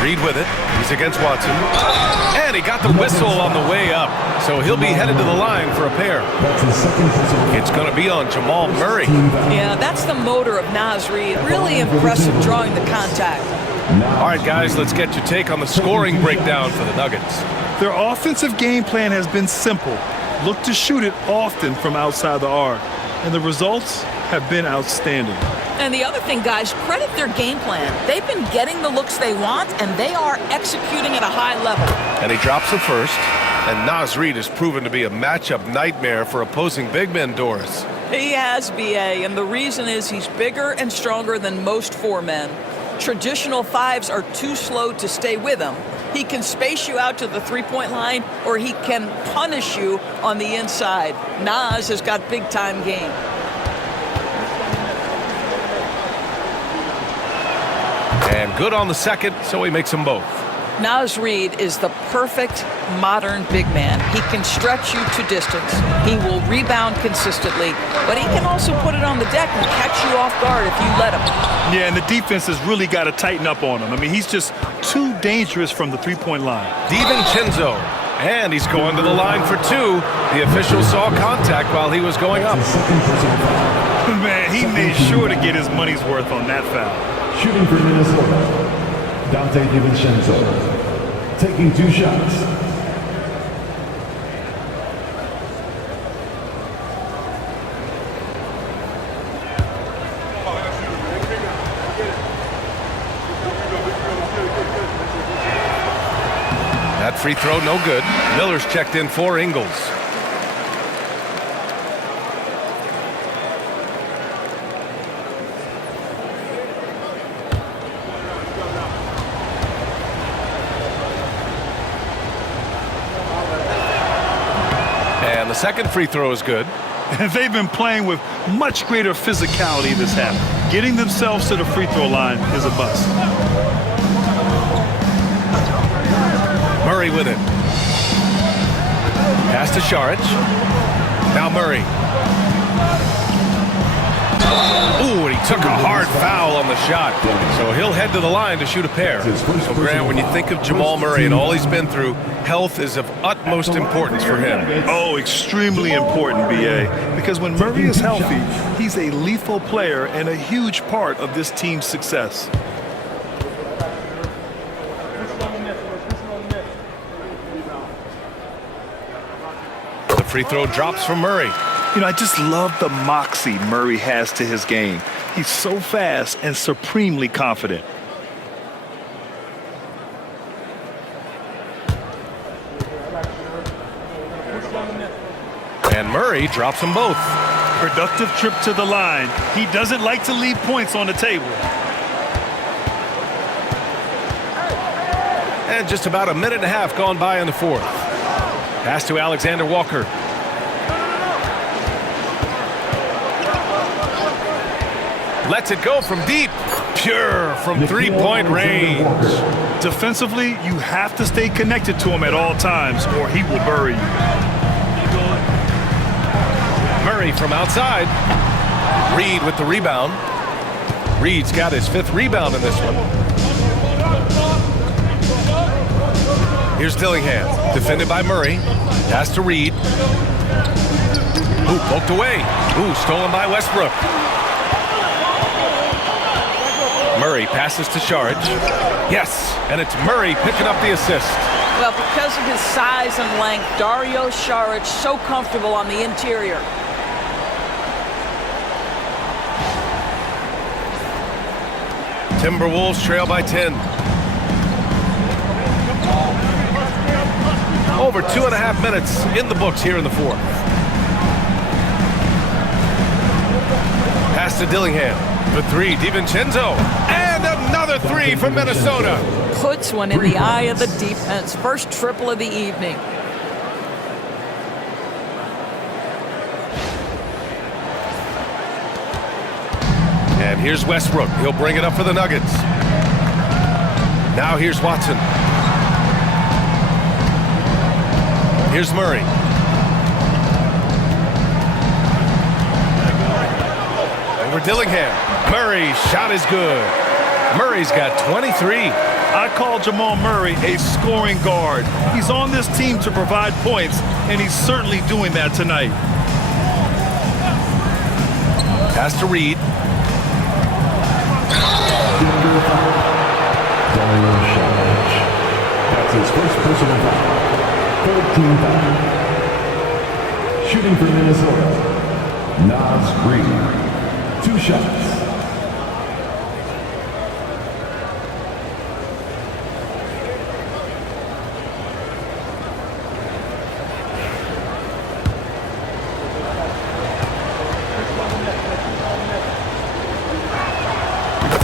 Reed with it. He's against Watson. And he got the whistle on the way up. So he'll be headed to the line for a pair. It's going to be on Jamal Murray. Yeah, that's the motor of Naz Reid. Really impressive drawing the contact. All right, guys, let's get your take on the scoring breakdown for the Nuggets. Their offensive game plan has been simple. Look to shoot it often from outside the arc. And the results have been outstanding. And the other thing, guys, credit their game plan. They've been getting the looks they want, and they are executing at a high level. And he drops the first. And Naz Reid has proven to be a matchup nightmare for opposing big men, Doris. He has, B.A., and the reason is he's bigger and stronger than most four men. Traditional fives are too slow to stay with him. He can space you out to the three-point line, or he can punish you on the inside. Naz has got big-time game. And good on the second, so he makes them both. Naz Reid is the perfect modern big man. He can stretch you to distance. He will rebound consistently, but he can also put it on the deck and catch you off guard if you let him. Yeah, and the defense has really got to tighten up on him. I mean, he's just too dangerous from the three-point line. DiVincenzo, and he's going to the line for two. The official saw contact while he was going up. Man, he made sure to get his money's worth on that foul. Shooting for Minnesota, Dante DiVincenzo, taking 2 shots. That free throw, no good. Miller's checked in for Ingles. The second free throw is good. And they've been playing with much greater physicality this half. Getting themselves to the free throw line is a bust. Murray with it. Pass to Šarić. Now Murray. Ooh, and he took a hard foul on the shot. So he'll head to the line to shoot a pair. So, Grant, when you think of Jamal Murray and all he's been through, health is of utmost importance for him. Oh, extremely important, B.A. Because when Murray is healthy, he's a lethal player and a huge part of this team's success. The free throw drops from Murray. You know, I just love the moxie Murray has to his game. He's so fast and supremely confident. And Murray drops them both. Productive trip to the line. He doesn't like to leave points on the table. And just about a minute and a half gone by in the fourth. Pass to Alexander Walker. Lets it go from deep. Pure from three-point range. Defensively, you have to stay connected to him at all times or he will bury you. Murray from outside. Reed with the rebound. Reed's got his 5th rebound in this one. Here's Dillingham, defended by Murray. Pass to Reed. Ooh, poked away. Ooh, stolen by Westbrook. Murray passes to Šarić. Yes, and it's Murray picking up the assist. Well, because of his size and length, Dario Šarić so comfortable on the interior. Timberwolves trail by 10. Over 2.5 minutes in the books here in the fourth. Pass to Dillingham. For 3, DiVincenzo. And another three from Minnesota. Puts one in the eye of the defense. First triple of the evening. And here's Westbrook. He'll bring it up for the Nuggets. Now here's Watson. Here's Murray. Over Dillingham. Murray's shot is good. Murray's got 23. I call Jamal Murray a scoring guard. He's on this team to provide points, and he's certainly doing that tonight. Pass to Reed. That's his first personal foul. Third team foul. Shooting for Minnesota, Nas Reed. 2 shots.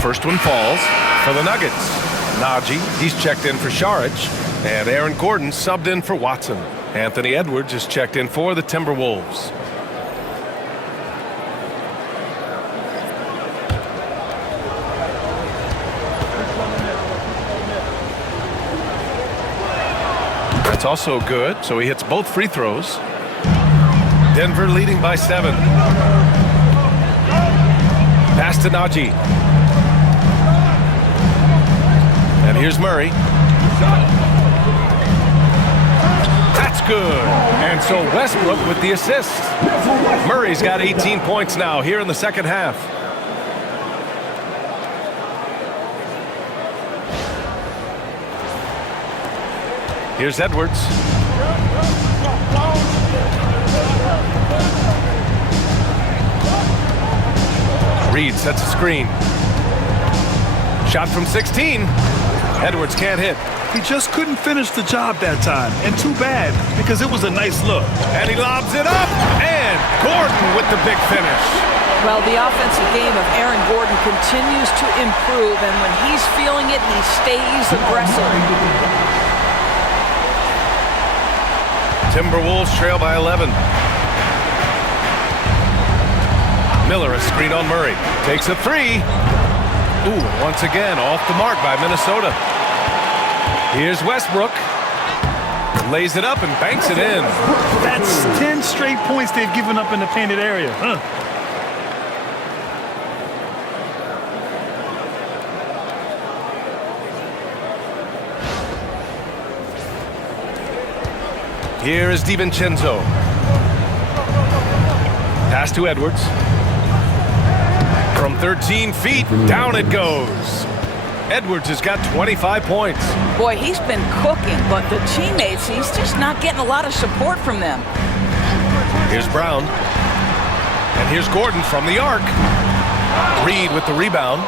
First one falls for the Nuggets. Najee, he's checked in for Saric, and Aaron Gordon subbed in for Watson. Anthony Edwards is checked in for the Timberwolves. That's also good, so he hits both free throws. Denver leading by 7. Pass to Najee. And here's Murray. That's good. And so Westbrook with the assist. Murray's got 18 points now here in the second half. Here's Edwards. Reed sets a screen. Shot from 16. Edwards can't hit. He just couldn't finish the job that time, and too bad, because it was a nice look. And he lobs it up, and Gordon with the big finish. Well, the offensive game of Aaron Gordon continues to improve, and when he's feeling it, he stays aggressive. Timberwolves trail by 11. Miller a screen on Murray. Takes a 3. Ooh, once again off the mark by Minnesota. Here's Westbrook. Lays it up and banks it in. That's 10 straight points they've given up in the painted area. Here is DiVincenzo. Pass to Edwards. From 13 feet, down it goes. Edwards has got 25 points. Boy, he's been cooking, but the teammates, he's just not getting a lot of support from them. Here's Brown. And here's Gordon from the arc. Reed with the rebound.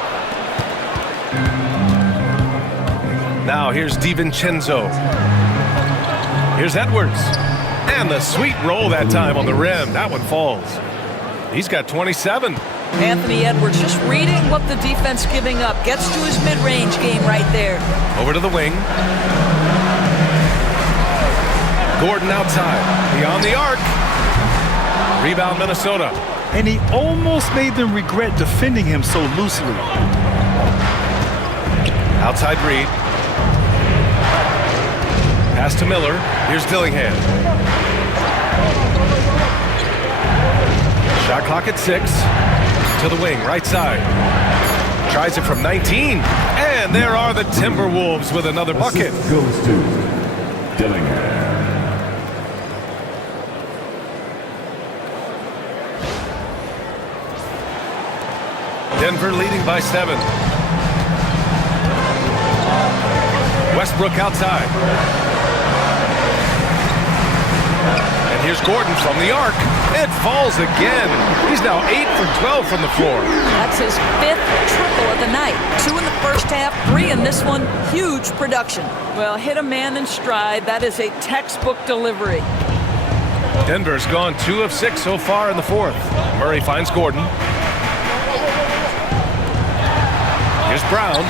Now here's DiVincenzo. Here's Edwards. And the sweet roll that time on the rim. That one falls. He's got 27. Anthony Edwards just reading what the defense giving up. Gets to his mid-range game right there. Over to the wing. Gordon outside. Beyond the arc. Rebound Minnesota. And he almost made them regret defending him so loosely. Outside Reed. Pass to Miller. Here's Dillingham. Shot clock at 6. To the wing, right side. Tries it from 19. And there are the Timberwolves with another bucket. Assist goes to Dillingham. Denver leading by 7. Westbrook outside. And here's Gordon from the arc. It falls again. He's now 8 for 12 from the floor. That's his 5th triple of the night. 2 in the first half, 3 in this one. Huge production. Well, hit a man in stride. That is a textbook delivery. Denver's gone 2 of 6 so far in the 4th. Murray finds Gordon. Here's Brown.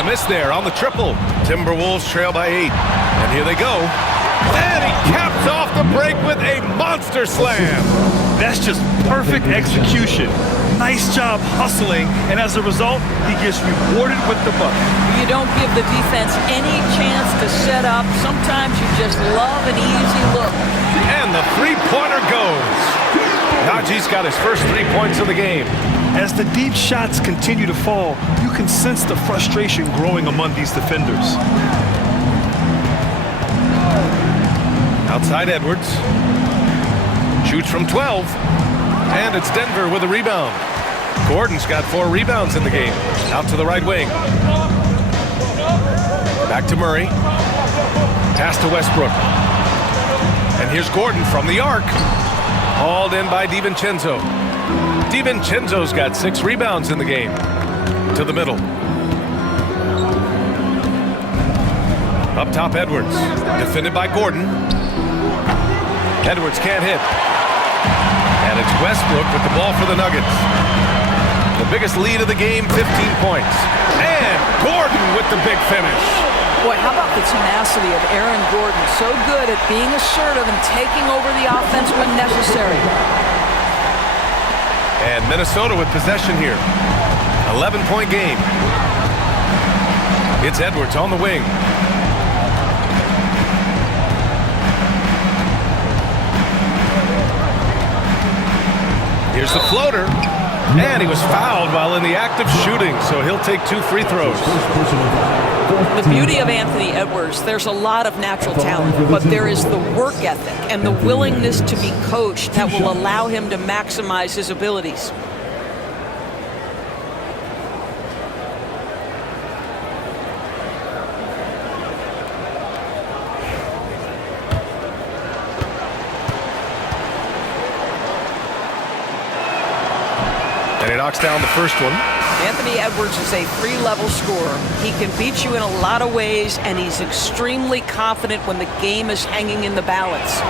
And a miss there on the triple. Timberwolves trail by 8. And here they go. And he caps off the break with a monster slam. That's just perfect execution. Nice job hustling, and as a result, he gets rewarded with the bucket. You don't give the defense any chance to set up. Sometimes you just love an easy look. And the three-pointer goes. Najee's got his first 3 points of the game. As the deep shots continue to fall, you can sense the frustration growing among these defenders. Outside Edwards. Shoots from 12. And it's Denver with a rebound. Gordon's got 4 rebounds in the game. Out to the right wing. Back to Murray. Pass to Westbrook. And here's Gordon from the arc. Hauled in by DiVincenzo. DiVincenzo's got 6 rebounds in the game. To the middle. Up top, Edwards. Defended by Gordon. Edwards can't hit. And it's Westbrook with the ball for the Nuggets. The biggest lead of the game, 15 points. And Gordon with the big finish. Boy, how about the tenacity of Aaron Gordon? So good at being assertive and taking over the offense when necessary. And Minnesota with possession here. 11-point game. It's Edwards on the wing. Here's the floater. And he was fouled while in the act of shooting, so he'll take 2 free throws. The beauty of Anthony Edwards, there's a lot of natural talent, but there is the work ethic and the willingness to be coached that will allow him to maximize his abilities. And he knocks down the first one. Anthony Edwards is a 3-level scorer. He can beat you in a lot of ways, and he's extremely confident when the game is hanging in the balance.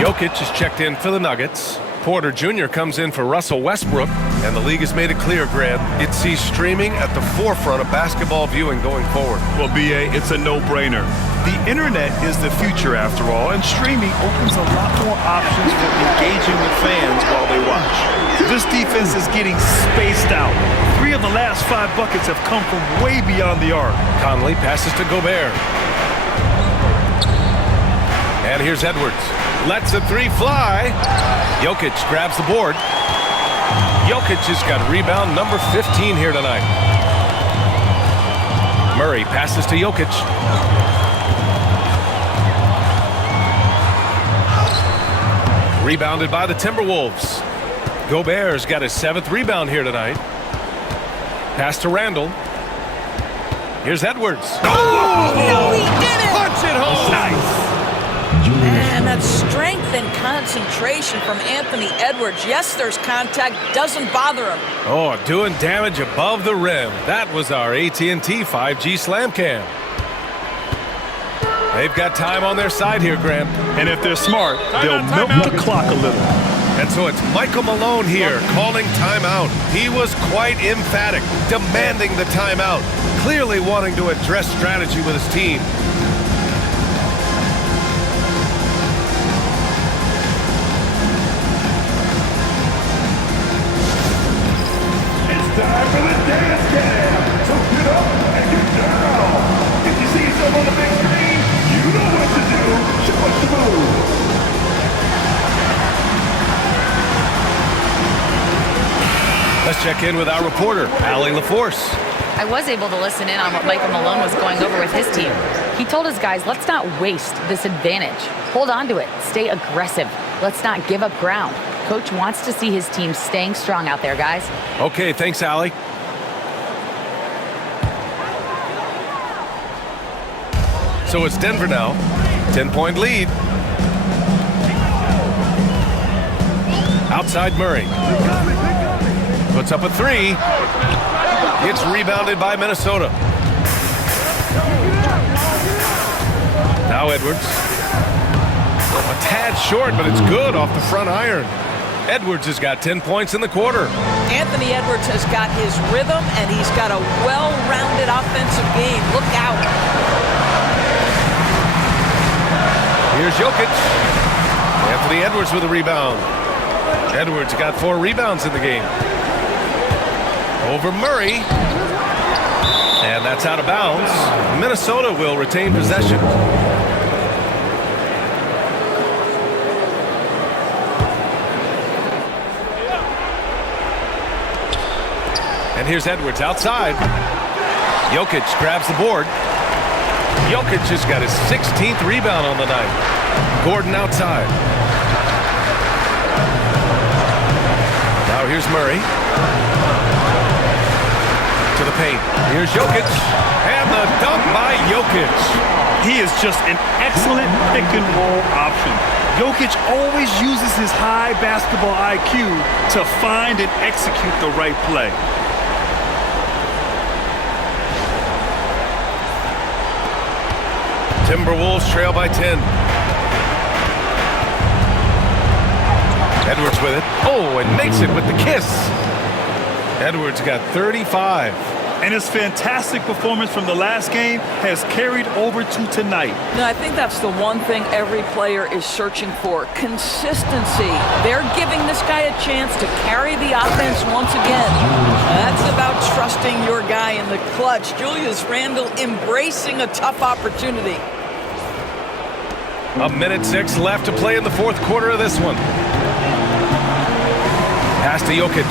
Jokic is checked in for the Nuggets. Porter Jr. comes in for Russell Westbrook. And the league has made it clear, Grant, it sees streaming at the forefront of basketball viewing going forward. Well, B.A., it's a no-brainer. The internet is the future, after all, and streaming opens a lot more options for engaging with fans while they watch. This defense is getting spaced out. 3 of the last 5 buckets have come from way beyond the arc. Conley passes to Gobert. And here's Edwards. Lets the 3 fly. Jokic grabs the board. Jokic has got rebound number 15 here tonight. Murray passes to Jokic. Rebounded by the Timberwolves. Gobert's got his 7th rebound here tonight. Pass to Randall. Here's Edwards. Oh, no, he did it! Punch it home! Nice. And that strength and concentration from Anthony Edwards. Yes, there's contact. Doesn't bother him. Oh, doing damage above the rim. That was our AT&T 5G Slam Cam. They've got time on their side here, Grant. And if they're smart, they'll milk the clock a little. And so it's Michael Malone here calling timeout. He was quite emphatic, demanding the timeout, clearly wanting to address strategy with his team. Time for the dance cam! So get up and get down! If you see yourself on the big screen, you know what to do! Show us the move! Let's check in with our reporter, Allie LaForce. I was able to listen in on what Michael Malone was going over with his team. He told his guys, let's not waste this advantage. Hold on to it. Stay aggressive. Let's not give up ground. Coach wants to see his team staying strong out there, guys. Okay, thanks, Allie. So it's Denver now. 10-point lead. Outside Murray. Puts up a 3. Gets rebounded by Minnesota. Now Edwards. A tad short, but it's good off the front iron. Edwards has got 10 points in the quarter. Anthony Edwards has got his rhythm, and he's got a well-rounded offensive game. Look out. Here's Jokic. Anthony Edwards with a rebound. Edwards got 4 rebounds in the game. Over Murray. And that's out of bounds. Minnesota will retain possession. And here's Edwards outside. Jokic grabs the board. Jokic has got his 16th rebound on the night. Gordon outside. Now here's Murray. To the paint. Here's Jokic. And the dunk by Jokic. He is just an excellent pick-and-roll option. Jokic always uses his high basketball IQ to find and execute the right play. Timberwolves trail by 10. Edwards with it. Oh, and makes it with the kiss. Edwards got 35. And his fantastic performance from the last game has carried over to tonight. No, I think that's the one thing every player is searching for. Consistency. They're giving this guy a chance to carry the offense once again. That's about trusting your guy in the clutch. Julius Randle embracing a tough opportunity. 1:06 left to play in the fourth quarter of this one. Pass to Jokic.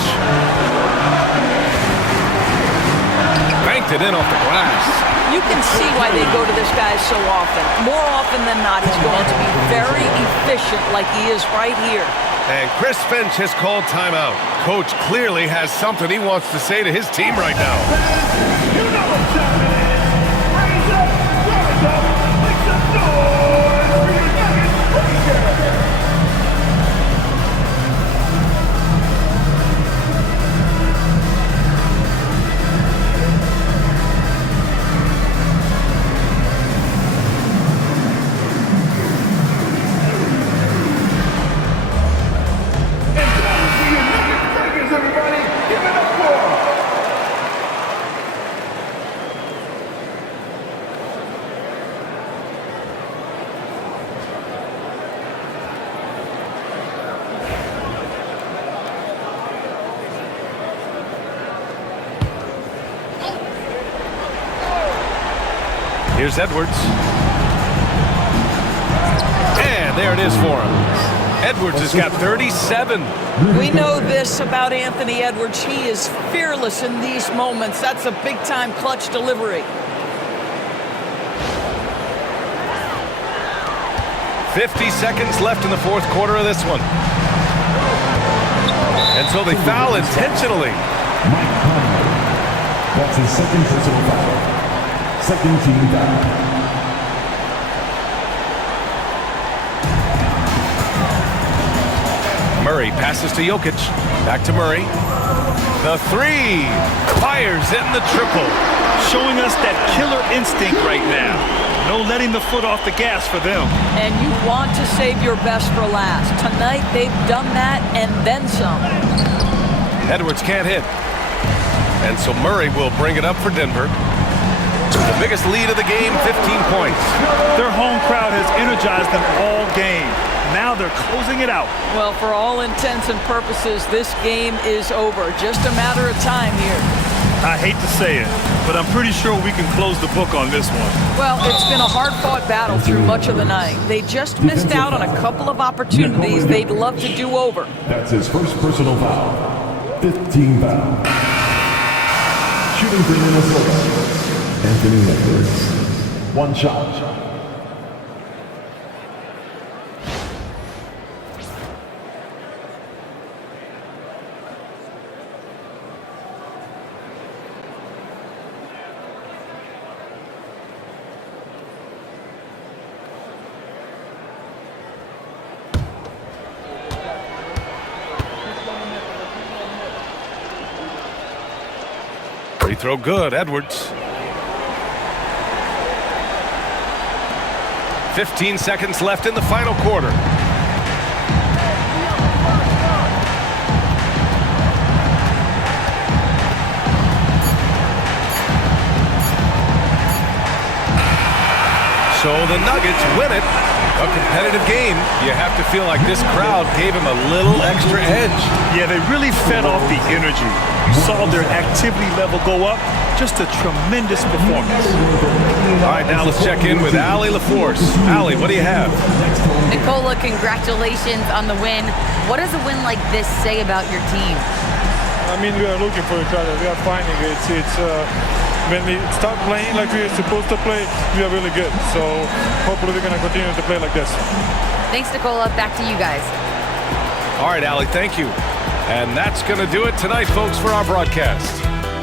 Banked it in off the glass. You can see why they go to this guy so often. More often than not, he's going to be very efficient like he is right here. And Chris Finch has called timeout. Coach clearly has something he wants to say to his team right now. You know what time it is. Raise up, rise up, make some noise for your Nuggets Rangers. Everybody, give it up for them. Here's Edwards. And there it is for him. Edwards has got 37. We know this about Anthony Edwards. He is fearless in these moments. That's a big-time clutch delivery. 50 seconds left in the fourth quarter of this one. And so they foul intentionally. Mike Conley. That's his second personal foul. Second team foul. Murray passes to Jokic. Back to Murray. The three. Fires in the triple. Showing us that killer instinct right now. No letting the foot off the gas for them. And you want to save your best for last. Tonight, they've done that and then some. Edwards can't hit. And so Murray will bring it up for Denver. The biggest lead of the game, 15 points. Their home crowd has energized them all game. Now they're closing it out. Well, for all intents and purposes, this game is over. Just a matter of time here. I hate to say it, but I'm pretty sure we can close the book on this one. Well, it's been a hard-fought battle through much of the night. They just missed out on a couple of opportunities they'd love to do over. That's his first personal foul. 15 foul. Shooting for Minnesota. Anthony Edwards. One shot. Free throw good, Edwards. 15 seconds left in the final quarter. So the Nuggets win it. A competitive game. You have to feel like this crowd gave him a little extra edge. Yeah, they really fed off the energy. You saw their activity level go up. Just a tremendous performance. All right, now let's check in with Allie LaForce. Allie, what do you have? Nicola, congratulations on the win. What does a win like this say about your team? I mean, we are looking for each other. We are finding it. When we start playing like we're supposed to play, we are really good. So hopefully we're going to continue to play like this. Thanks, Nicola. Back to you guys. All right, Allie, thank you. And that's going to do it tonight, folks, for our broadcast.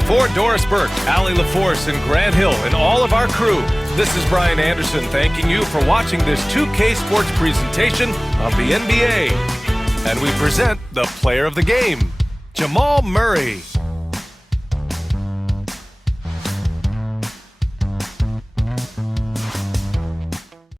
For Doris Burke, Allie LaForce, and Grant Hill, and all of our crew, this is Brian Anderson thanking you for watching this 2K Sports presentation of the NBA. And we present the player of the game, Jamal Murray.